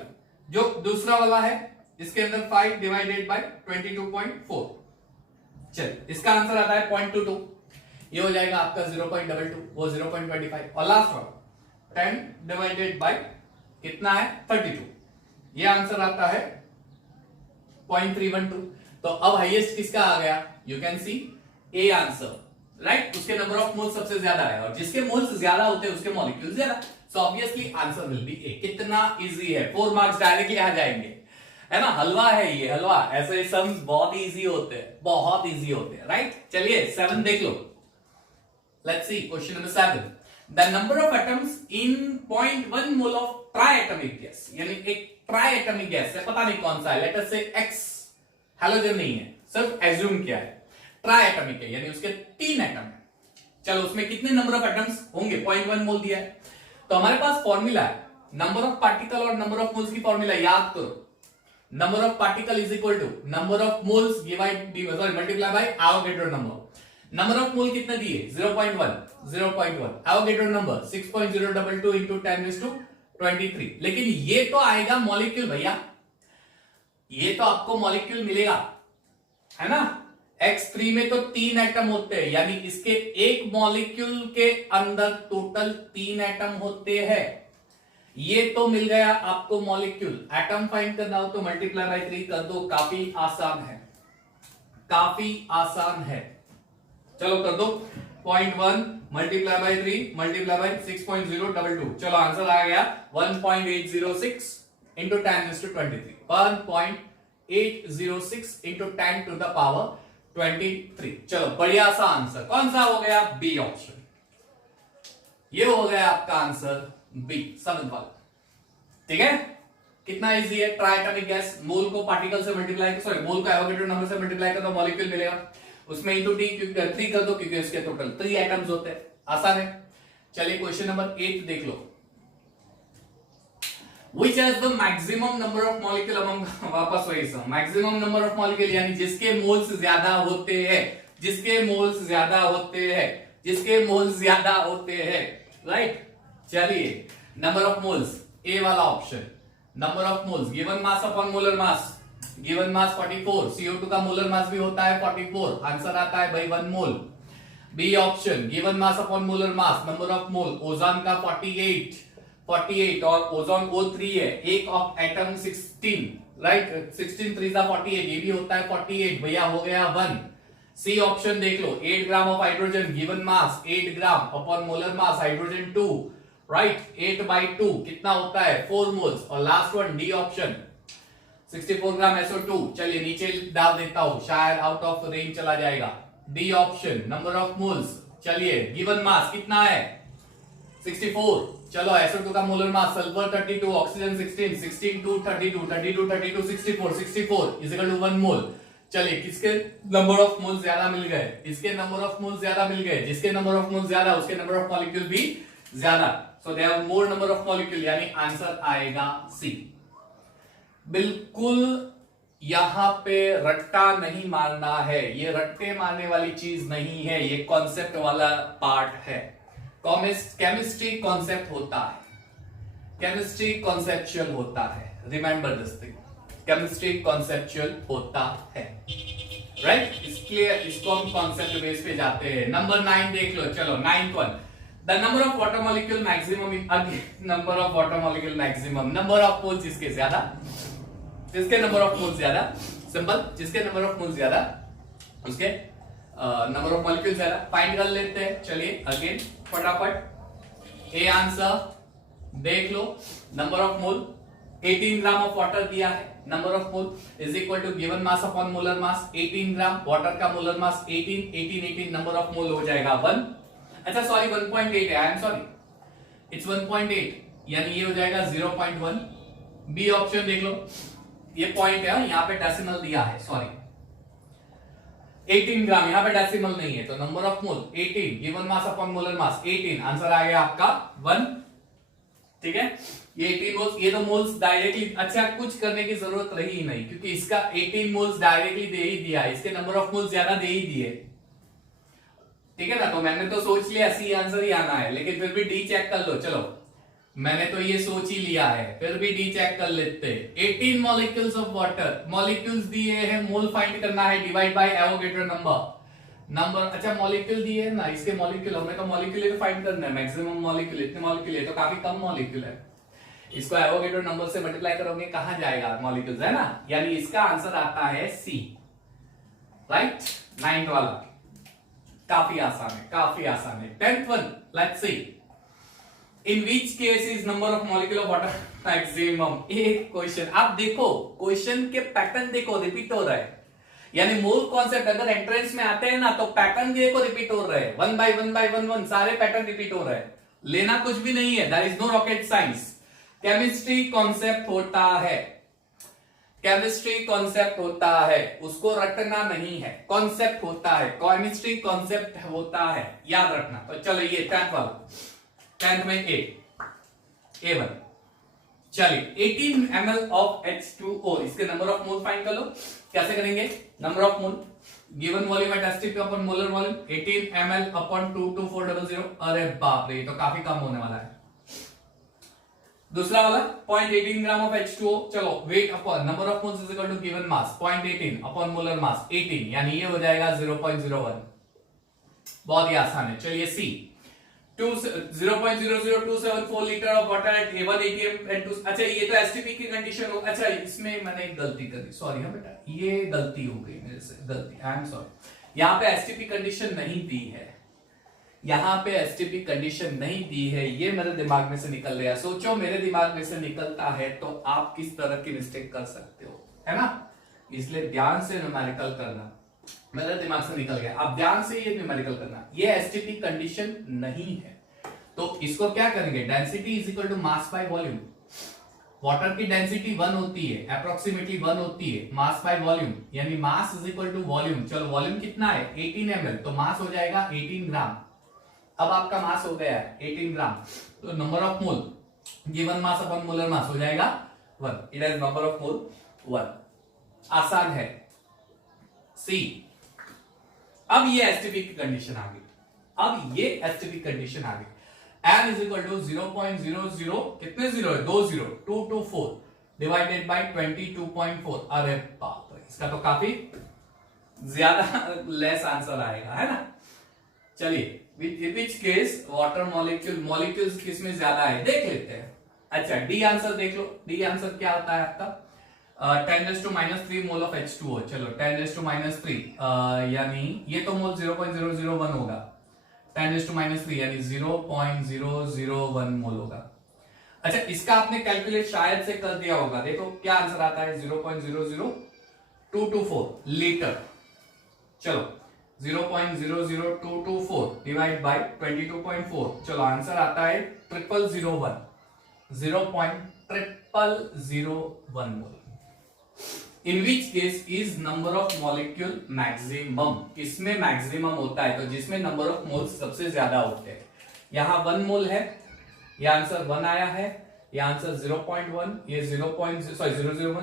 जो दूसरा वाला है इसके अंदर 5 डिवाइडेड बाई 22.4, चल इसका आंसर आता है 0.22, ये हो जाएगा आपका 0.22, वो 0.25, और लास्ट वाला 10 डिवाइडेड बाई कितना है 32, ये आंसर आता है 0.312। तो अब हाईएस्ट किसका आ गया, you can see A answer, right, उसके नंबर ऑफ मोल्स सबसे ज्यादा है और जिसके मोल्स ज्यादा होते हैं उसके मॉलिक्यूल ज्यादा, so obviously answer will be A. कितना इजी है, 4 मार्क्स डायरेक्टली आ जाएंगे, है ना, हलवा है ये, हलवा। ऐसे सम्स बहुत इजी होते हैं, बहुत इजी होते हैं, राइट। चलिए 7 देख लो, let's see question number 7। The number of atoms in 0.1 mole of triatomic gas, यानी एक ट्राइएटॉमिक गैस है, पता नहीं कौन सा है, लेट अस से एक्स, हैलोजन नहीं है, सिर्फ एज्यूम किया है, ट्राइएटॉमिक है यानी उसके 3 एटम है। चलो उसमें कितने नंबर ऑफ एटम्स होंगे, 0.1 मोल दिया है, तो हमारे पास फॉर्मूला है नंबर ऑफ पार्टिकल और नंबर ऑफ मोल्स की फॉर्मूला याद करो। Number of particle is equal to number of moles multiply by Avogadro number. Number of mole कितने दिए 0.1, एवोगैड्रो नंबर 6.022 into 10⁻23। लेकिन ये तो आएगा मॉलिक्यूल भैया, ये तो आपको मॉलिक्यूल मिलेगा, है ना। X3 में तो 3 एटम होते हैं, यानी इसके एक मॉलिक्यूल के अंदर टोटल 3 एटम होते हैं। ये तो मिल गया आपको मॉलिक्यूल, एटम फाइंड करना हो तो मल्टीप्लाई बाय 3 कर दो, काफी आसान है, काफी आसान है। चलो कर दो 0.1 मल्टीप्लाई बाय 3 मल्टीप्लाई बाय 6.022, चलो आंसर आ गया 1.806 into 10⁻23, 1.806 into 10 to the power 23। चलो बढ़िया सा आंसर कौन सा हो गया, बी ऑप्शन, ये हो गया आपका आंसर बी 7 वाला। ठीक है, कितना इजी है, ट्राइएटॉमिक गैस, मोल को पार्टिकल से मल्टीप्लाई, सॉरी मोल को एवोगैड्रो नंबर से मल्टीप्लाई कर दो मॉलिक्यूल मिलेगा, उसमें इंटू टी 3 कर दो क्योंकि इसके टोटल 3 एटम्स होते हैं, आसान है। चलिए क्वेश्चन नंबर 8 देख लो, Which has the maximum number of molecule among, वापस वही सब, मैक्सिमम नंबर ऑफ मॉलिक्यूल यानी जिसके मोल्स ज्यादा होते हैं, जिसके मोल्स ज्यादा होते हैं, जिसके मोल्स ज्यादा होते हैं, राइट। चलिए नंबर ऑफ मोल्स, ए वाला option, number of moles given mass upon molar mass, given mass 44, CO2 का मोलर मास भी होता है 44, आंसर आता है भाई 1 mole. B option given mass upon molar mass, number of mole, ozone का 48 और ओजोन O3 है, एक ऑफ एटम 16, राइट, 16 3 48, ये भी होता है 48 भैया, हो गया 1। सी ऑप्शन देख लो, 8 gram of hydrogen given mass 8 gram upon molar mass hydrogen 2, right, 8/2 कितना होता है 4 मोल्स। और लास्ट वन डी ऑप्शन 64 ग्राम SO2। चलिए नीचे डाल देता हूं, शायद आउट ऑफ रेंज चला जाएगा। D option number of moles, चलिए गिवन मास कितना है 64। चलो SO2 का molar mass, sulphur 32, oxygen 16, 16 2 32, 32 32 64, 64 is equal to 1 mole. चलिए किसके नंबर ऑफ मोल ज्यादा मिल गए, इसके नंबर ऑफ मोल ज्यादा मिल गए, जिसके नंबर ऑफ मोल ज्यादा उसके नंबर ऑफ मॉलिक्यूल भी ज्यादा, so they have more number of molecule, यानी आंसर आएगा सी। बिल्कुल यहां पे रट्टा नहीं मारना है, ये रट्टे मारने वाली चीज नहीं है, ये कॉन्सेप्ट वाला पार्ट है। केमिस्ट्री कॉन्सेप्ट होता है, केमिस्ट्री कॉन्सेप्चुअल होता है, remember this thing, chemistry conceptual होता है, राइट। इसलिए इसको हम कॉन्सेप्ट बेस पे जाते हैं। नंबर 9 देख लो, चलो 9th one, the number of water molecule maximum, number of water molecule maximum, number of moles जिसके ज्यादा, जिसके नंबर ऑफ मोल्स ज्यादा, सिंपल, जिसके नंबर ऑफ मोल्स ज्यादा उसके नंबर ऑफ मॉलिक्यूल ज्यादा, फाइंड कर लेते हैं। चलिए अगेन फटाफट, ए आंसर देख लो, number of mole 18 gram of water दिया है, number of mole is equal to given mass upon molar mass 18 gram, water का मोलर मास 18 18 18, नंबर ऑफ मोल हो जाएगा 1, अच्छा सॉरी 1.8 है, आई एम सॉरी, इट्स 1.8, यानी ये हो जाएगा 0.1। बी ऑप्शन देख लो, ये पॉइंट है, यहां पे डेसिमल दिया है, सॉरी 18 ग्राम, यहां पे डेसिमल नहीं है, तो number of mole 18, given mass upon molar mass 18, answer आ गया आपका 1, ठीक है। ये 18 मोल्स, ये तो मोल्स डायरेक्टली, अच्छा कुछ करने की जरूरत रही ही नहीं, क्योंकि इसका 18 मोल्स डायरेक्टली दे ही दिया है, इसके नंबर ऑफ मोल्स ज्यादा दे ही दिए, ठीक है ना। तो मैंने तो सोच लिया सी आंसर ही आना है, लेकिन फिर भी डी चेक कर लो, चलो मैंने तो ये सोच ही लिया है, फिर भी डी चेक कर लेते हैं। 18 मॉलिक्यूल्स ऑफ वाटर, मॉलिक्यूल्स दिए हैं, मोल फाइंड करना है, डिवाइड बाय एवोगैड्रो नंबर, अच्छा मॉलिक्यूल दिए है ना, इसके मॉलिक्यूल, हमें तो मॉलिक्यूल फाइंड करना है, मैक्सिमम मॉलिक्यूल, इतने मॉलिक्यूल है तो काफी कम मॉलिक्यूल है, इसको एवोगैड्रो नंबर से मल्टीप्लाई करोगे कहां जाएगा मॉलिक्यूल्स, है ना, यानी इसका आंसर आता है सी, राइट। 9th वाला काफी आसान है, काफी आसान है। 10th one, let's see, in which case is number of molecule of water maximum. एक क्वेश्चन आप देखो, क्वेश्चन के पैटर्न देखो, रिपीट हो रहा है, यानी मोल कॉन्सेप्ट अगर एंट्रेंस में आते हैं ना तो पैटर्न देखो रिपीट हो रहे हैं, 1 by 1 by 1 1 सारे पैटर्न रिपीट हो रहे हैं, लेना कुछ भी नहीं है, that is no rocket science. Chemistry concept होता है, केमिस्ट्री कॉन्सेप्ट होता है, उसको रटना नहीं है, कॉन्सेप्ट होता है, केमिस्ट्री कॉन्सेप्ट होता है, याद रखना। तो चलो ये 10th वाला, 10th में A1, चलिए 18 ml ऑफ H2O, इसके नंबर ऑफ मोल फाइंड कर लो, कैसे करेंगे, number of mole given volume at STP upon molar volume 18 ml upon 22400, अरे बाप रे, ये तो काफी कम होने वाला है। दूसरा वाला 0.18 ग्राम ऑफ H2O, चलो weight upon number of moles is equal to given mass 0.18 upon molar mass 18, यानी ये हो जाएगा 0.01, बहुत ही आसान है। चलिए सी 0.00274 litre of water at 1 atm and 2, अच्छा ये तो एसटीपी की कंडीशन हो, अच्छा इसमें मैंने एक गलती कर दी, सॉरी हाँ बेटा, ये गलती हो गई मेरे से, गलती, आई एम सॉरी, यहाँ पे एसटीपी कंडीशन नहीं दी है, यहाँ पे एसटीपी कंडीशन नहीं दी है, ये मेरे दिमाग में से निकल गया। सोचो मेरे दिमाग में से निकलता है तो आप किस तरह की मिस्टेक कर सकते हो, है ना, इसलिए ध्यान से न्यूमेरिकल करना, मेरे दिमाग से निकल गया, आप ध्यान से ये न्यूमेरिकल करना, ये एसटीपी कंडीशन नहीं है, तो इसको क्या करेंगे, density is equal to mass by volume, water की डेंसिटी 1 होती है, अप्रोक्सीमेटली 1 होती है, मास बाय वॉल्यूम, यानी mass is equal to volume, चलो वॉल्यूम कितना है 18 ml, तो मास हो जाएगा 18 ग्राम, अब आपका मास हो गया है 18 ग्राम, तो number of mole given mass upon molar मास हो जाएगा 1, इट इज नंबर ऑफ मोल 1, आसान है। सी, अब ये एसटीपी की कंडीशन आ गई, अब ये एसटीपी कंडीशन आ गई, n इज इक्वल टू 0.00 कितने जीरो है, 20224 डिवाइडेड बाय 22.4, अरे बाप रे, इसका तो काफी ज्यादा लेस आंसर आएगा, है ना। चलिए विच केस वाटर मॉलिक्यूल्स किसमें ज्यादा है देख लेते हैं। अच्छा डी आंसर देख लो, डी आंसर क्या होता है आपका, 10⁻³ मोल ऑफ H2O। चलो 10⁻³ यानी ये तो मोल 0.001 होगा, 10⁻³ यानी 0.001 मोल होगा। अच्छा, इसका आपने कैलकुलेट शायद से कर दिया होगा, देखो क्या आंसर आता है, 0.00224 लीटर। चलो 0.00224 डिवाइड बाय 22.4, चलो आंसर आता है 0001, 0.0001 mole. In which case is number of molecule maximum, किसमें मैक्सिमम होता है, तो जिसमें नंबर ऑफ मोल्स सबसे ज्यादा होते हैं। यहां 1 मोल है, ये आंसर 1 आया है, ये आंसर 0.1, ये 001 और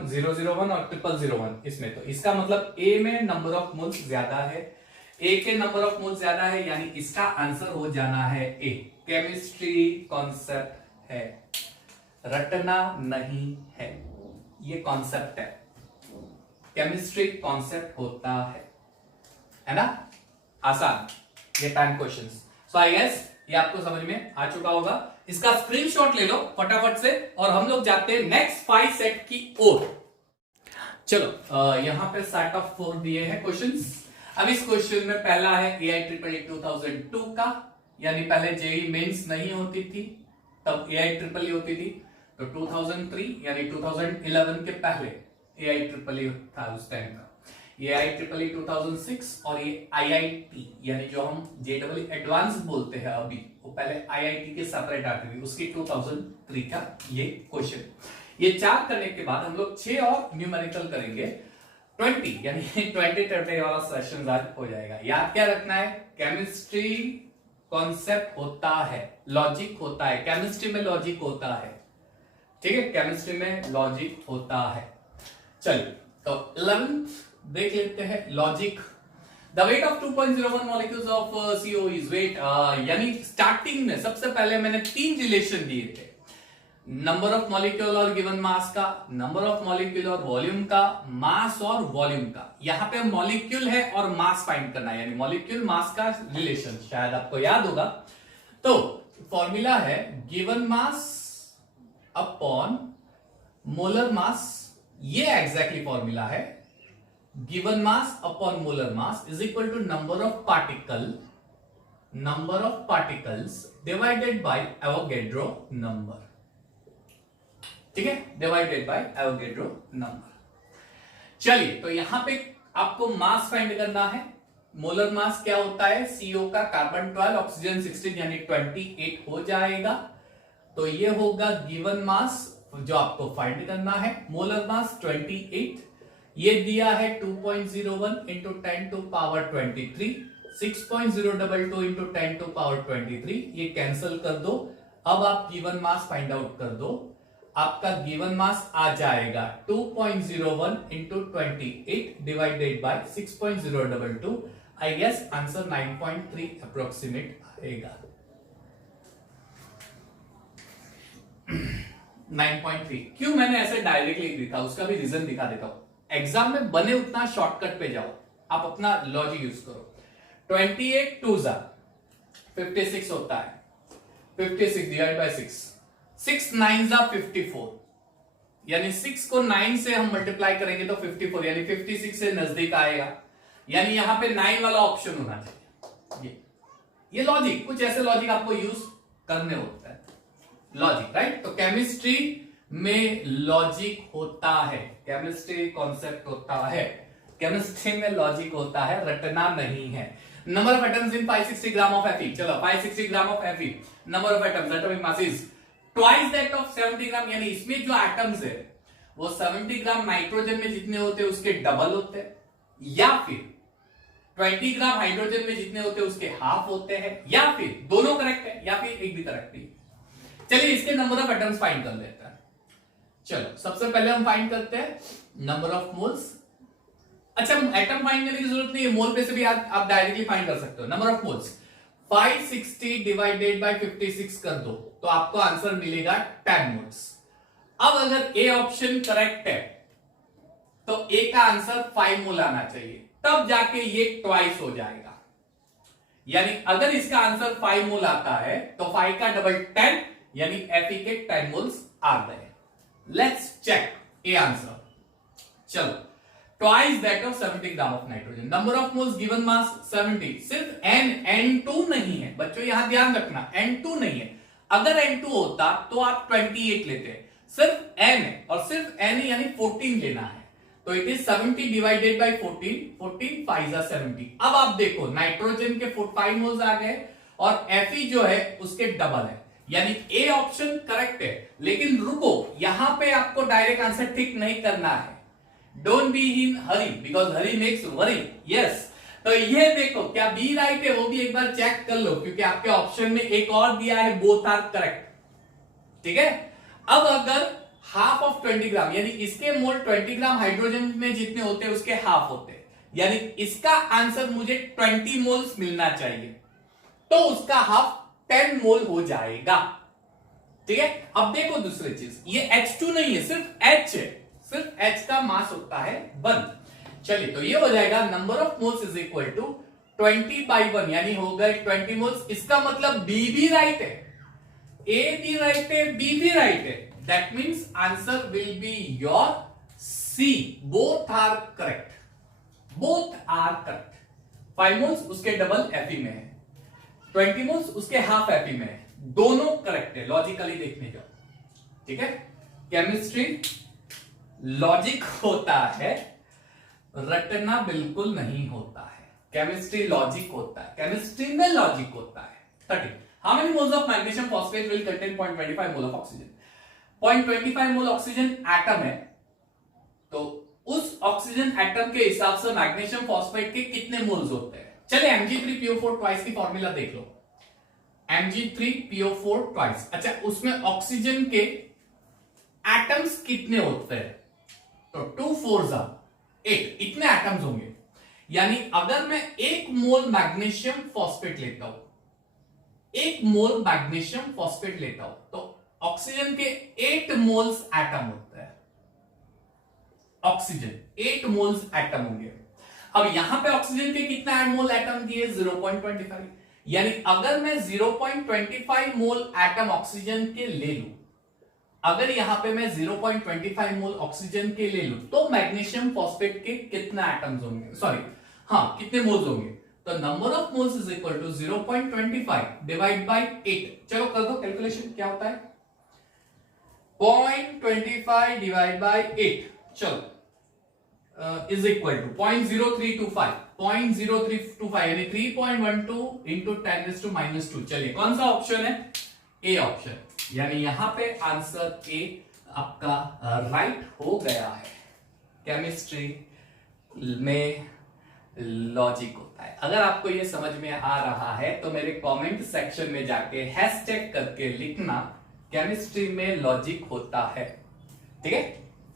0001 इसमें, तो इसका मतलब ए में नंबर ऑफ मोल्स ज्यादा है, ए के नंबर ऑफ मोल्स ज्यादा है, यानी इसका आंसर हो जाना है ए। केमिस्ट्री कॉन्सेप्ट है, रटना नहीं है, ये कॉन्सेप्ट है, केमिस्ट्री कॉन्सेप्ट होता है ना, आसान, ये 10 क्वेश्चंस। सो आई गेस ये आपको समझ में आ चुका होगा। इसका स्क्रीनशॉट ले लो फटाफट से और हम लोग जाते हैं नेक्स्ट 5 सेट की ओर। चलो यहां पे सेट ऑफ 4 दिए हैं क्वेश्चंस। अब इस क्वेश्चन में पहला है AIEEE 2002 का, यानी पहले जेईई मेंस नहीं होती थी, तब AIEEE होती थी, तो 2003 यानी 2011 के पहले AIEEE था उस टाइम का। ये IEEE 2006 और ये IIT यानी जो हम JEE एडवांस बोलते हैं अभी, वो पहले IIT के सेपरेट आती थी, उसकी 2003 का ये क्वेश्चन। ये 4 करने के बाद हम लोग 6 और न्यूमेरिकल करेंगे, 20 यानी 20 वाला सेशन आज हो जाएगा। याद क्या रखना है, केमिस्ट्री कॉन्सेप्ट होता है, लॉजिक होता है, केमिस्ट्री में लॉजिक होता है, ठीक है, केमिस्ट्री में लॉजिक होता है। चलिए तो 11th देख लेते हैं, logic. The weight of 2.01 molecules of CO is weight, यानी स्टार्टिंग में सबसे पहले मैंने 3 रिलेशन दिए थे, नंबर ऑफ मॉलिक्यूल और गिवन मास का, नंबर ऑफ मॉलिक्यूल और वॉल्यूम का, मास और वॉल्यूम का। यहां पे मॉलिक्यूल है और मास फाइंड करना है, यानी मॉलिक्यूल मास का रिलेशन, शायद आपको याद होगा। तो फॉर्मूला है given mass upon molar mass, ये एग्जैक्टली फॉर्मूला है, given mass upon molar mass is equal to number of particles divided by Avogadro number, ठीक है, डिवाइडेड बाय एवोगैड्रो नंबर। चलिए तो यहां पे आपको मास फाइंड करना है। मोलर मास क्या होता है, CO का कार्बन 12 ऑक्सीजन 16 यानी 28 हो जाएगा, तो ये होगा गिवन मास जो आपको फाइंड करना है। मोलर मास 28, ये दिया है 2.01 into 10 to power 23, 6.022 into 10 to power 23, ये कैंसिल कर दो। अब आप गिवन मास फाइंड आउट कर दो, आपका गिवन मास आ जाएगा 2.01 into 28 divided by 6.022, I guess answer 9.3 approximate आएगा। 9.3 क्यों मैंने ऐसे डायरेक्टली लिखा, उसका भी रीजन दिखा देता हूं। एग्जाम में बने उतना शॉर्टकट पे जाओ, आप अपना लॉजिक यूज करो। 28 2 56 होता है, 56 डिवाइड बाय 6, 6 9 54, यानी 6 को 9 से हम मल्टीप्लाई करेंगे तो 54, यानी 56 से नजदीक आएगा, यानी यहां पे 9 वाला ऑप्शन होना चाहिए। ये लॉजिक, कुछ ऐसे लॉजिक आपको यूज करने होता है, लॉजिक, राइट। तो केमिस्ट्री में लॉजिक होता है, केमिस्ट्री कॉन्सेप्ट होता है, केमिस्ट्री में लॉजिक होता है, रटना नहीं है। Number of atoms in 560 gram of Fe, चलो 560 gram of Fe, number of atoms, atomic mass is twice that of 70 ग्राम, यानी इसमें जो एटम्स है वो 70 ग्राम नाइट्रोजन में जितने होते हैं उसके डबल होते हैं, या फिर 20 ग्राम हाइड्रोजन में जितने होते हैं उसके हाफ होते हैं, या फिर दोनों करेक्ट है, या फिर एक भी करेक्ट नहीं। चलिए इसके नंबर ऑफ एटम्स फाइंड कर लेते हैं। चलो सबसे पहले हम फाइंड करते हैं नंबर ऑफ मोल्स। अच्छा, एटम फाइंड करने की जरूरत नहीं है, मोल पे से भी आप डायरेक्टली फाइंड कर सकते हो। Number of moles 560 divided by 56 कर दो तो आपको आंसर मिलेगा 10 मोल्स। अब अगर ए ऑप्शन करेक्ट है तो ए का आंसर 5 मोल आना चाहिए, तब जाके ये ट्वाइस हो जाएगा, यानी अगर इसका आंसर 5 मोल आता है तो 5 का डबल 10, यानी Fe के 10 मोल्स आ गए। Let's check A answer. चलो, twice that of 70 gram of nitrogen, number of moles given mass 70, सिर्फ N2 नहीं है बच्चों, यहां ध्यान रखना N2 नहीं है। अगर N2 होता तो आप 28 लेते, सिर्फ N है और सिर्फ N यानी 14 लेना है, तो इट इज 70 डिवाइडेड बाय 14, 14 5 70। अब आप देखो नाइट्रोजन के 5 मोल्स आ गए और Fe जो है उसके डबल है, यानी ए ऑप्शन करेक्ट है। लेकिन रुको, यहां पे आपको डायरेक्ट आंसर ठीक नहीं करना है, don't be in Hari because Hari makes worry. Yes, तो ये देखो क्या बी राइट है वो भी एक बार चेक कर लो, क्योंकि आपके ऑप्शन में एक और दिया है बोथ आर करेक्ट। ठीक है, अब अगर हाफ ऑफ 20 ग्राम यानी इसके मोल 20 ग्राम हाइड्रोजन में जितने होते हैं उसके हाफ होते हैं, यानी इसका आंसर मुझे 20 मोल्स मिलना चाहिए, तो उसका हाफ 10 मोल हो जाएगा। ठीक है, अब देखो दूसरी चीज, ये H2 नहीं है, सिर्फ H है, सिर्फ H का मास होता है 1। चलिए, तो ये हो जाएगा number of moles is equal to 20/1, यानी हो गए 20 मोल्स। इसका मतलब बी भी राइट है, ए भी राइट है, बी भी राइट है, that means answer will be your C, both are correct, both are correct. 5 moles उसके डबल Fe में है, 20 मोल्स उसके हाफ Fe में है, दोनों करेक्ट है, लॉजिकली देखने जाओ। ठीक है, केमिस्ट्री लॉजिक होता है, रटना बिल्कुल नहीं होता है। केमिस्ट्री लॉजिक होता है, केमिस्ट्री में लॉजिक होता है। 30 how many moles of magnesium phosphate will contain 0.25 mole of oxygen. 0.25 mole oxygen atom है, तो उस ऑक्सीजन एटम के हिसाब से मैग्नीशियम फॉस्फेट के कितने मोल्स होते हैं। चलिए Mg3PO4 ट्वाइस की फॉर्मूला देख लो, Mg3PO4 ट्वाइस। अच्छा, उसमें ऑक्सीजन के एटम्स कितने होते हैं, तो 2 4 8, इतने एटम्स होंगे। यानी अगर मैं 1 मोल मैग्नीशियम फॉस्फेट लेता हूं, 1 मोल मैग्नीशियम फॉस्फेट लेता हूं, तो ऑक्सीजन के 8 मोल्स एटम होते हैं, ऑक्सीजन 8 मोल्स एटम होंगे। अब यहां पे ऑक्सीजन के कितना मोल एटम दिए, 0.25, यानी अगर मैं 0.25 मोल एटम ऑक्सीजन के ले लूं, अगर यहां पे मैं 0.25 मोल ऑक्सीजन के ले लूं, तो मैग्नीशियम फॉस्फेट के कितना एटम्स होंगे, सॉरी हाँ कितने मोल्स होंगे, तो number of moles is equal to 0.25 divide by 8। चलो कर दो कैलकुलेशन, क्या होता है 0.25 डिवाइड बाय 8, चलो इज इक्वल टू 0.0325, 0.0325 यानी 3.12 इंटू 10⁻²। चलिए कौन सा ऑप्शन है, ए ऑप्शन, यानी यहां पे आंसर ए आपका राइट हो गया है। केमिस्ट्री में लॉजिक होता है। अगर आपको ये समझ में आ रहा है तो मेरे कमेंट सेक्शन में जाके हैशटैग करके लिखना केमिस्ट्री में लॉजिक होता है। ठीक है,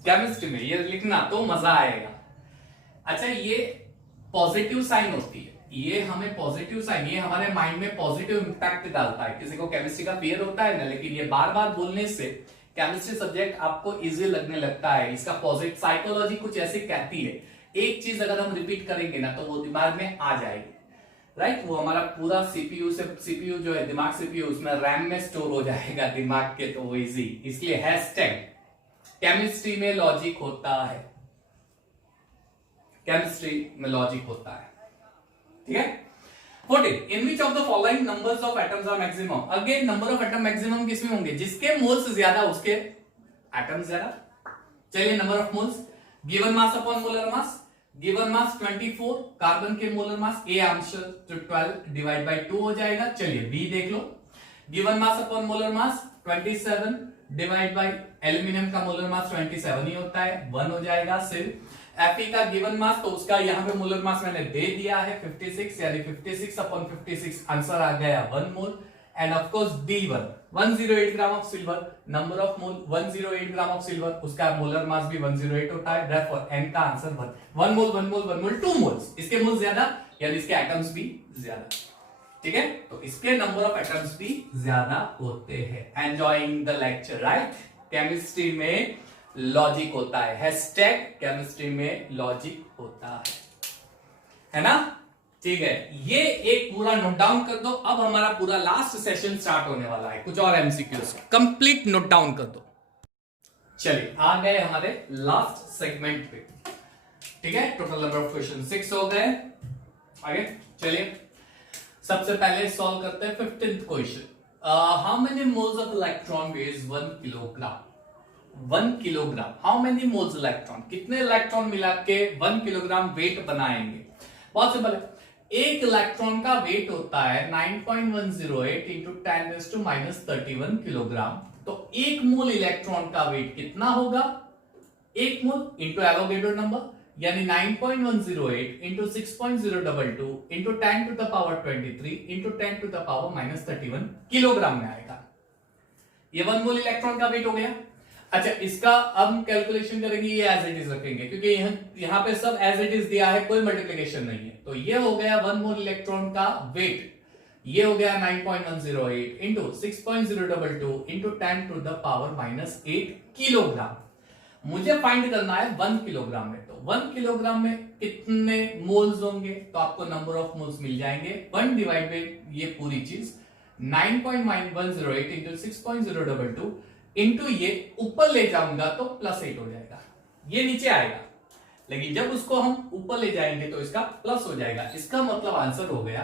केमिस्ट्री में ये लिखना तो मजा आएगा। अच्छा, ये पॉजिटिव साइन होती है, ये हमें पॉजिटिव साइन, ये हमारे माइंड में पॉजिटिव इंपैक्ट डालता है। किसी को केमिस्ट्री का फियर होता है ना, लेकिन ये बार बार बोलने से केमिस्ट्री सब्जेक्ट आपको इजी लगने लगता है। इसका पॉजिटिव साइकोलॉजी कुछ ऐसे कहती है, एक चीज अगर हम रिपीट करेंगे ना तो वो दिमाग में आ जाएगी, राइट। वो हमारा पूरा सीपीयू जो है, दिमाग सीपीयू, उसमें रैम में स्टोर हो जाएगा दिमाग के, तो वो इजी। इसलिए हैशटैग केमिस्ट्री में लॉजिक होता है, केमिस्ट्री में लॉजिक होता है। ठीक है, 14 in which of the following numbers of atoms are maximum. Again number of atom maximum किसमें होंगे, जिसके मोल्स ज्यादा उसके एटम्स ज्यादा। चलिए number of moles, given mass upon molar mass, given mass 24, carbon के मोलर मास ए आंसर तो 12 divide by 2 हो जाएगा। चलिए बी देख लो, given mass upon molar mass 27 divide by aluminium का मोलर मास 27 ही होता है, 1 हो जाएगा। सिर्फ Fe का गिवन मास, तो उसका यहां पे मोलर मास मैंने दे दिया है 56, यानी 56 अपॉन 56 आंसर आ गया 1 mole. And of course B1 108 gram of silver, number of mole 108 gram of silver, उसका मोलर मास भी 108 होता है, देयरफॉर n का answer 1 mole 1 mole 1 mole 2 moles, इसके मोल ज्यादा यानी इसके एटम्स भी ज्यादा। ठीक है, तो इसके नंबर ऑफ एटम्स भी ज्यादा होते हैं। Enjoying the lecture, right. Chemistry में लॉजिक होता है, हैशटैग केमिस्ट्री में लॉजिक होता है ना। ठीक है, ये एक पूरा नोट डाउन कर दो। अब हमारा पूरा लास्ट सेशन स्टार्ट होने वाला है, कुछ और एमसीक्यूज कंप्लीट नोट डाउन कर दो। चलिए आ गए हमारे लास्ट सेगमेंट पे। ठीक है, टोटल नंबर ऑफ क्वेश्चन 6 हो गए। आगे चलिए, सबसे पहले सॉल्व करते हैं 15th question. How many moles of electron weighs 1 kilogram. 1 kilogram, how many moles electron, कितने इलेक्ट्रॉन मिला के 1 किलोग्राम वेट बनाएंगे। बहुत सिंपल है, एक इलेक्ट्रॉन का वेट होता है 9.108 इंटू 10⁻31 किलोग्राम। तो एक मोल इलेक्ट्रॉन का वेट कितना होगा, एक मोल इंटू एवोगैड्रो नंबर, यानी 9.108 into 6.022 into 10 to the power 23 into 10 to the power -31 kilogram में आएगा। ये 1 मोल इलेक्ट्रॉन का वेट हो गया। अच्छा, इसका अब हम कैलकुलेशन करेंगे, ये एज इट इज रखेंगे क्योंकि यहां पे सब एज इट इज दिया है, कोई मल्टीप्लिकेशन नहीं है। तो ये हो गया 1 मोल इलेक्ट्रॉन का वेट, ये हो गया 9.108 into 6.022 into 10 to the power -8 kilogram. मुझे फाइंड करना है 1 किलोग्राम में। तो 1 किलोग्राम में कितने मोल्स होंगे, तो आपको नंबर ऑफ मोल्स मिल जाएंगे 1 डिवाइड बाई ये पूरी चीज 9.108 इंटू 6.022 इंटू ये ऊपर ले जाऊंगा तो +8 हो जाएगा, ये नीचे आएगा, लेकिन जब उसको हम ऊपर ले जाएंगे तो इसका प्लस हो जाएगा। इसका मतलब आंसर हो गया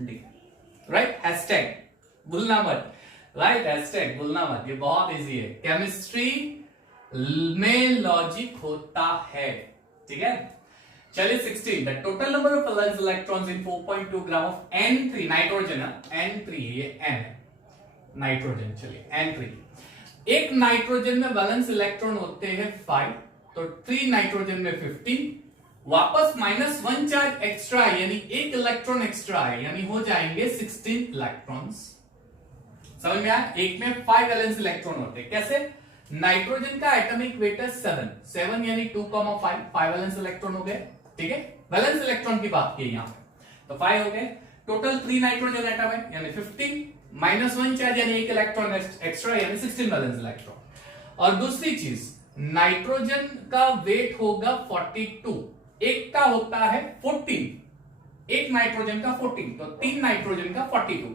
डी, राइट। हैशटैग भूलना मत, राइट, हैशटैग भूलना मत, ये बहुत इजी है, केमिस्ट्री में लॉजिक होता है, ठीक है। चलिए 16, the total number of valence electrons in 4.2 gram of N3 nitrogen, N3 ये N है नाइट्रोजन। चलिए N3, एक नाइट्रोजन में वैलेंस इलेक्ट्रॉन होते हैं 5, तो 3 नाइट्रोजन में 15, वापस -1 चार्ज एक्स्ट्रा है, यानी एक इलेक्ट्रॉन एक्स्ट्रा है, यानी हो जाएंगे 16 इलेक्ट्रॉन्स। समझ में आया, एक में 5 वैलेंस इलेक्ट्रॉन होते हैं। कैसे, नाइट्रोजन का एटॉमिक वेट है 7 यानी 2,5 5 वैलेंस इलेक्ट्रॉन हो गए, ठीक है। वैलेंस इलेक्ट्रॉन की बात की यहां पे, तो 5 हो गए। टोटल 3 नाइट्रोजन एटम है यानी 15, -1 चार्ज यानी एक इलेक्ट्रॉन एक्स्ट्रा यानी 16 वैलेंस इलेक्ट्रॉन। और दूसरी चीज, नाइट्रोजन का वेट होगा 42, एक का होता है 14, एक नाइट्रोजन का 14, तो 3 नाइट्रोजन का 42।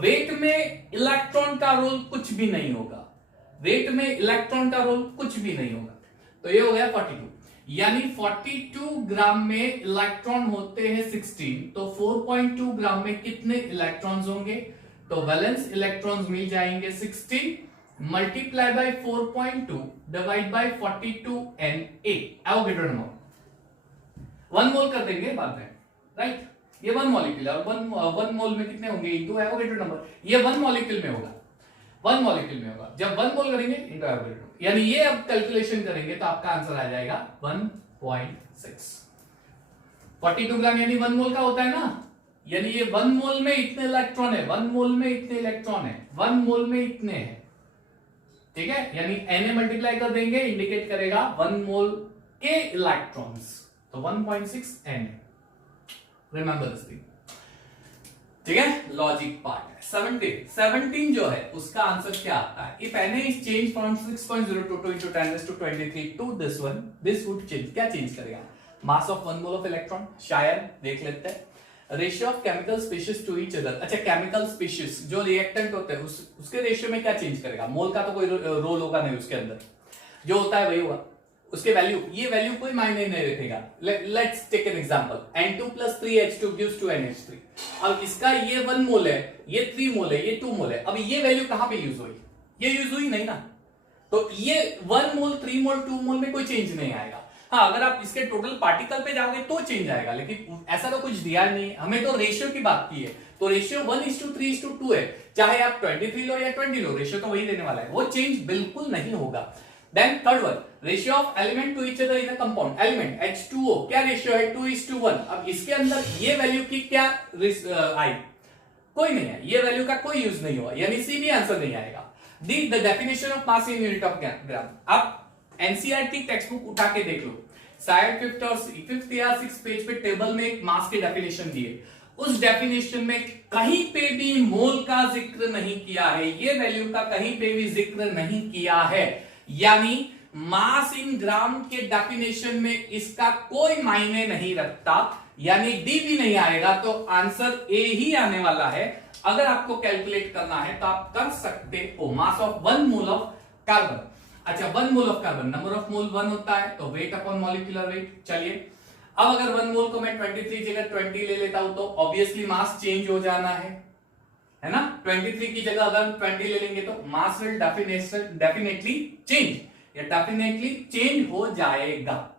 वेट में इलेक्ट्रॉन का रोल कुछ भी नहीं होगा, वेट में इलेक्ट्रॉन का रोल कुछ भी नहीं होगा, तो ये हो गया 42, यानी 42 ग्राम में इलेक्ट्रॉन होते हैं 16, तो 4.2 ग्राम में कितने इलेक्ट्रॉन्स होंगे, तो वैलेंस इलेक्ट्रॉन्स मिल जाएंगे 16 multiply by 4.2 divide by 42 Na, Avogadro number 1 मोल कर देंगे बाद में, राइट। ये 1 मॉलिक्यूल है और 1 मोल में कितने होंगे इनटू एवोगैड्रो नंबर, ये 1 मॉलिक्यूल में होगा, 1 मॉलिक्यूल में होगा। जब 1 मोल करेंगे इनटू एवोगैड्रो, यानी ये अब कैलकुलेशन करेंगे तो आपका आंसर आ जाएगा 1.6। 42 ग्राम यानी 1 मोल का होता है ना, यानी ये 1 मोल में इतने इलेक्ट्रॉन है, 1 मोल में इतने इलेक्ट्रॉन है, 1 मोल में इतने हैं, ठीक है। यानी Na मल्टीप्लाई कर देंगे, इंडिकेट करेगा 1 मोल के इलेक्ट्रॉन्स, तो 1.6 Na, रिमेंबर दिस थिंग, ठीक है। लॉजिक पार्ट है 17 जो है उसका आंसर क्या आता है, if Na is changed from 6.022 into 10⁻23 to this one, this would change, क्या चेंज करेगा, mass of 1 mole of electron, शायद देख लेते हैं। Ratio of chemical species to each other, अच्छा केमिकल स्पीशीज जो रिएक्टेंट होते हैं उसके रेशियो में क्या चेंज करेगा, मोल का तो कोई रोल होगा नहीं, उसके अंदर जो होता है वही होगा, उसके वैल्यू, ये वैल्यू कोई मायने नहीं रखेगा। Let's take an example, N2 + 3H2 gives 2NH3। अब इसका ये 1 मोल है, ये 3 मोल है, ये 2 मोल है, अब ये वैल्यू कहां पे यूज हुई, ये यूज हुई नहीं ना, तो ये 1 मोल 3 मोल 2 मोल में कोई चेंज नहीं आएगा। हाँ, अगर आप इसके टोटल पार्टिकल पे जाओगे तो चेंज आएगा, लेकिन ऐसा तो कुछ दिया नहीं है, हमें तो रेशियो की बात की है, तो रेशियो 1:3:2 है, चाहे आप 23 लो या 20 लो, रेशियो तो वही देने वाला है, वो चेंज बिल्कुल नहीं होगा। Then third one, ratio of element to each other in a compound, element H2O क्या रेशियो है 2:1। अब इसके अंदर ये वैल्यू की क्या आई, कोई नहीं है, ये वैल्यू का कोई यूज नहीं हुआ, यानी सी भी आंसर नहीं आएगा। The definition of mass in unit of gram, आप एनसीईआरटी टेक्स्ट बुक उठा के देख लो, शायद 5th या 6th पेज पे टेबल में एक मास की डेफिनेशन दी है, उस डेफिनेशन में कहीं पे भी मोल का जिक्र नहीं किया है, ये वैल्यू का कहीं पे भी जिक्र नहीं किया है, यानी मास इन ग्राम के डेफिनेशन में इसका कोई मायने नहीं रखता, यानी डी भी नहीं आएगा, तो आंसर ए ही आने वाला है। अगर आपको कैलकुलेट करना है तो आप कर सकते हो, मास ऑफ 1 मोल ऑफ कार्बन। अच्छा, 1 mole of carbon, number of मोल 1 होता है तो वेट अपॉन मॉलिक्यूलर वेट। चलिए अब अगर 1 मोल को मैं 23 जगह 20 ले लेता हूं तो ऑब्वियसली मास चेंज हो जाना है ना। 23 की जगह अगर 20 ले लेंगे तो मास विल डेफिनेटली चेंज, या डेफिनेटली चेंज हो जाएगा।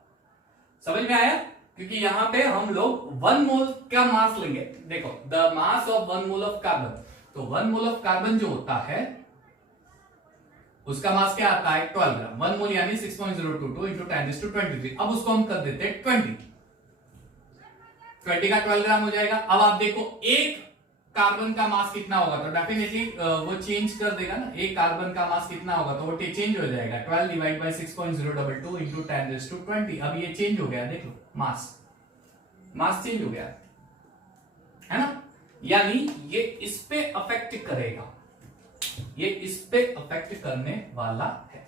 समझ में आया? क्योंकि यहां पे हम लोग 1 मोल का मास लेंगे। देखो, the mass of 1 mole of carbon, तो 1 मोल ऑफ कार्बन जो होता है उसका मास क्या आता है 12 ग्राम। 1 मोल यानी 6.022 इंटू 10⁻23। अब उसको हम कर देते हैं 20 का 12 ग्राम हो जाएगा। अब आप देखो एक कार्बन का मास कितना होगा, तो डेफिनेटली वो चेंज कर देगा ना। एक कार्बन का मास कितना होगा तो वो चेंज हो जाएगा। 12 डिवाइड बाय 6.022 इंटू 10⁻20। अब ये चेंज हो गया, देख लो मास चेंज हो गया, है ना। यानी ये इस पे अफेक्ट करेगा, ये इस पे अफेक्ट करने वाला है।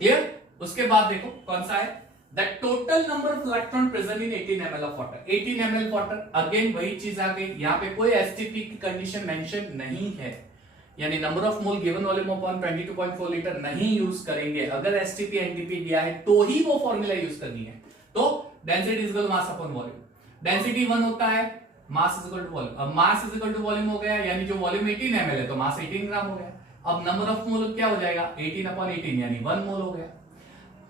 क्लियर? उसके बाद देखो कौन सा है, the total number of electron present in 18 ml of water. 18 ml water, again वही चीज आ गई, यहां पे कोई एसटीपी की कंडीशन मेंशन नहीं है, यानी number of mole given volume upon 22.4 litre नहीं यूज करेंगे। अगर एसटीपी एनटीपी दिया है तो ही वो फॉर्मूला यूज करनी है। तो density is equal to mass upon volume. Density 1 होता है, mass is equal to volume. अब mass is equal to volume हो गया, यानी जो वॉल्यूम 18 ml है तो मास 18 ग्राम हो गया। अब नंबर ऑफ मोल क्या हो जाएगा 18/18 यानी 1 मोल हो गया।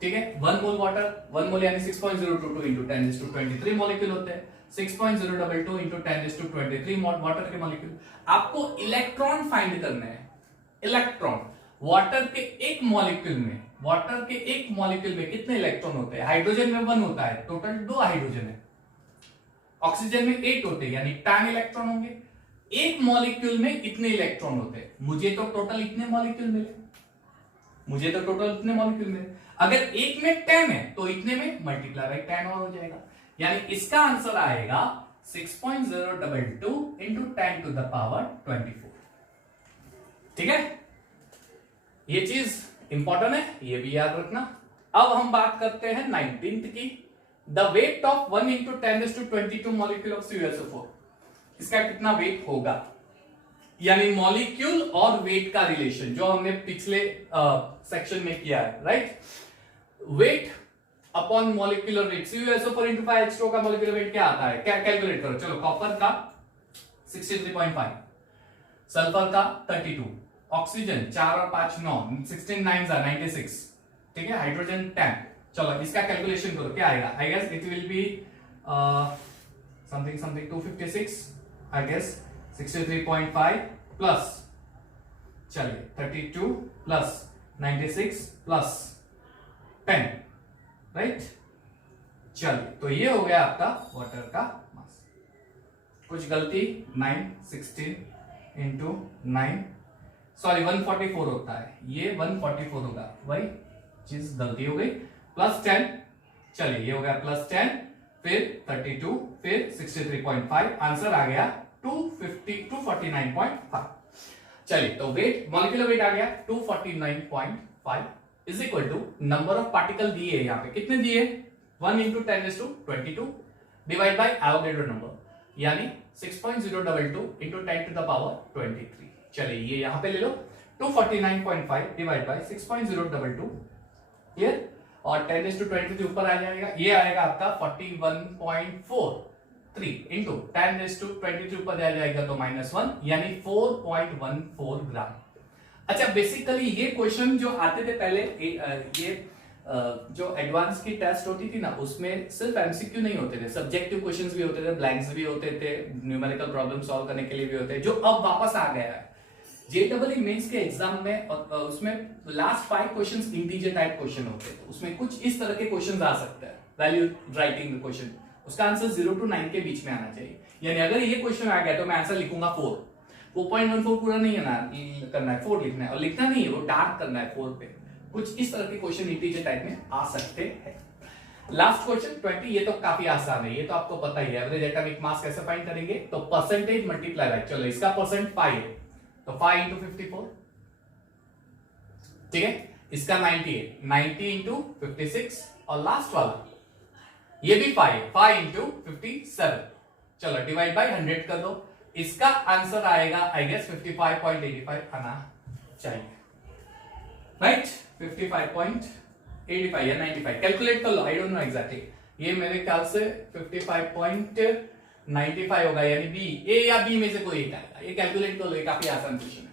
ठीक है, 1 मोल वाटर, 1 मोल यानी 6.022 इंटू 10⁻23 मॉलिक्यूल होते हैं। 6.022 इंटू 10⁻23 वाटर के मॉलिक्यूल। आपको इलेक्ट्रॉन फाइंड करना है। इलेक्ट्रॉन वाटर के एक मॉलिक्यूल में, वाटर के एक मॉलिक्यूल में कितने इलेक्ट्रॉन होते हैं? हाइड्रोजन में 1 होता है, टोटल 2 हाइड्रोजन है। ऑक्सीजन में 8 होते हैं, यानी 10 इलेक्ट्रॉन होंगे। एक मॉलिक्यूल में इतने इलेक्ट्रॉन होते हैं। मुझे तो टोटल इतने मॉलिक्यूल मिले, अगर एक में 10 है तो इतने में मल्टीप्लाई बाय 10 और हो जाएगा। यानी इसका आंसर आएगा 6.022 इंटू 10 टू द पावर 24। ठीक है, ये चीज इंपॉर्टेंट है, ये भी याद रखना। अब हम बात करते हैं 19th की, the weight of 1 into 10⁻22 molecule of CuSO4। इसका कितना वेट होगा, यानी मॉलिक्यूल और वेट का रिलेशन जो हमने पिछले सेक्शन में किया है, right. Weight upon molecular weight, CuSO4 into 5H2O का मॉलिक्यूलर वेट क्या आता है, क्या कैलकुलेट करो। चलो, कॉपर का 63.5, सल्फर का 32, ऑक्सीजन 4 और 5 9, 16 9 96, ठीक है, हाइड्रोजन 10। चलो इसका कैलकुलेशन करो, क्या आएगा। I guess it will be something 256, I guess 63.5 plus, चलिए 32 प्लस 96 प्लस 10, राइट। चलिए तो ये हो गया आपका वाटर का मास। कुछ गलती, 916 इंटू 9, सॉरी 144 होता है, ये 144 होगा, वही चीज गलती हो गई। प्लस 10, चलिए ये हो गया प्लस 10, फिर 32, फिर 63.5, आंसर आ गया 249.5। चलिए तो वेट, मॉलिक्यूलर वेट आ गया 249.5 is equal to number of particle दिए, यहां पे कितने दिए 1 into 10⁻22 divide by Avogadro number, यानी 6.022 इंटू 10 टू द पावर 23। चलिए ये यहां पे ले लो, 249.5 डिवाइड बाय 6.022, क्लियर, और 10⁻23 ऊपर आ जाएगा, ये आएगा आपका 41.43 इंटू 10⁻23 ऊपर आ जाएगा तो -1, यानी 4.14 ग्राम। अच्छा, बेसिकली ये क्वेश्चन जो आते थे पहले, ये जो एडवांस की टेस्ट होती थी ना, उसमें सिर्फ एमसीक्यू नहीं होते थे, सब्जेक्टिव क्वेश्चंस भी होते थे, ब्लैंक्स भी होते थे, न्यूमेरिकल प्रॉब्लम सॉल्व करने के लिए भी होते हैं, जो अब वापस आ गया है जेईई मेंस के एग्जाम में। और उसमें last 5 questions integer type question होते हैं, उसमें कुछ इस तरह के क्वेश्चंस आ सकते हैं, वैल्यू राइटिंग क्वेश्चन, उसका आंसर 0 to 9 के बीच में आना चाहिए। यानी अगर ये क्वेश्चन आ गया तो मैं आंसर लिखूंगा 4.14 पूरा नहीं करना है, 4 लिखना है, और लिखना नहीं है वो डार्क करना है 4 पे। कुछ इस तरह के क्वेश्चन इंटीजर टाइप में आ सकते हैं। लास्ट क्वेश्चन 20, ये तो काफी आसान है, ये तो आपको पता ही है। एवरेज एटॉमिक मास कैसे फाइंड करेंगे, तो परसेंटेज मल्टीप्लाई बाय, चलो इसका परसेंट 5 है तो 5 इंटू 54, ठीक है, इसका 90 है, 90 इंटू 56, और लास्ट वाला ये भी 5 इंटू 57, चलो डिवाइड बाय 100 कर दो, इसका आंसर आएगा आई गेस 55.85 आना चाहिए, राइट। 55.85 या 95, कैलकुलेट कर लो, आई डोंट नो एग्जैक्टली। ये मेरे ख्याल से 55.95 होगा, यानी बी, ए या बी में से कोई एक आएगा। ये कैलकुलेट कर लो, ये काफी आसान क्वेश्चन है।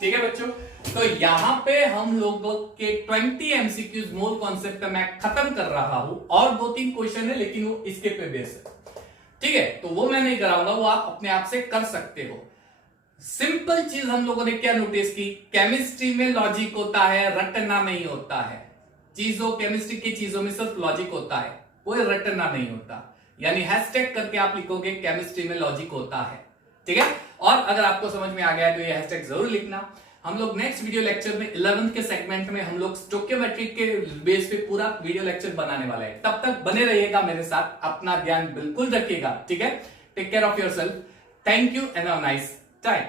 ठीक है बच्चों, तो यहां पे हम लोगों के 20 एमसीक्यूज मोल कॉन्सेप्ट मैं खत्म कर रहा हूं, और 2-3 क्वेश्चन है लेकिन वो इसके पे बेस है। ठीक है, तो वो मैं नहीं कराऊंगा, वो आप अपने आप से कर सकते हो। सिंपल चीज हम लोगों ने क्या नोटिस की, केमिस्ट्री में लॉजिक होता है, रटना नहीं होता है। चीजों, केमिस्ट्री की चीजों में सिर्फ लॉजिक होता है, कोई रटना नहीं होता। यानी हैशटैग करके आप लिखोगे केमिस्ट्री में लॉजिक होता है। ठीक है, और अगर आपको समझ में आ गया तो ये हैशटैग जरूर लिखना। हम लोग नेक्स्ट वीडियो लेक्चर में 11th के सेगमेंट में हम लोग स्टोकियोमेट्रिक के बेस पे पूरा वीडियो लेक्चर बनाने वाला है। तब तक बने रहिएगा मेरे साथ, अपना ध्यान बिल्कुल रखिएगा। ठीक है, take care of yourself, thank you and have a nice time.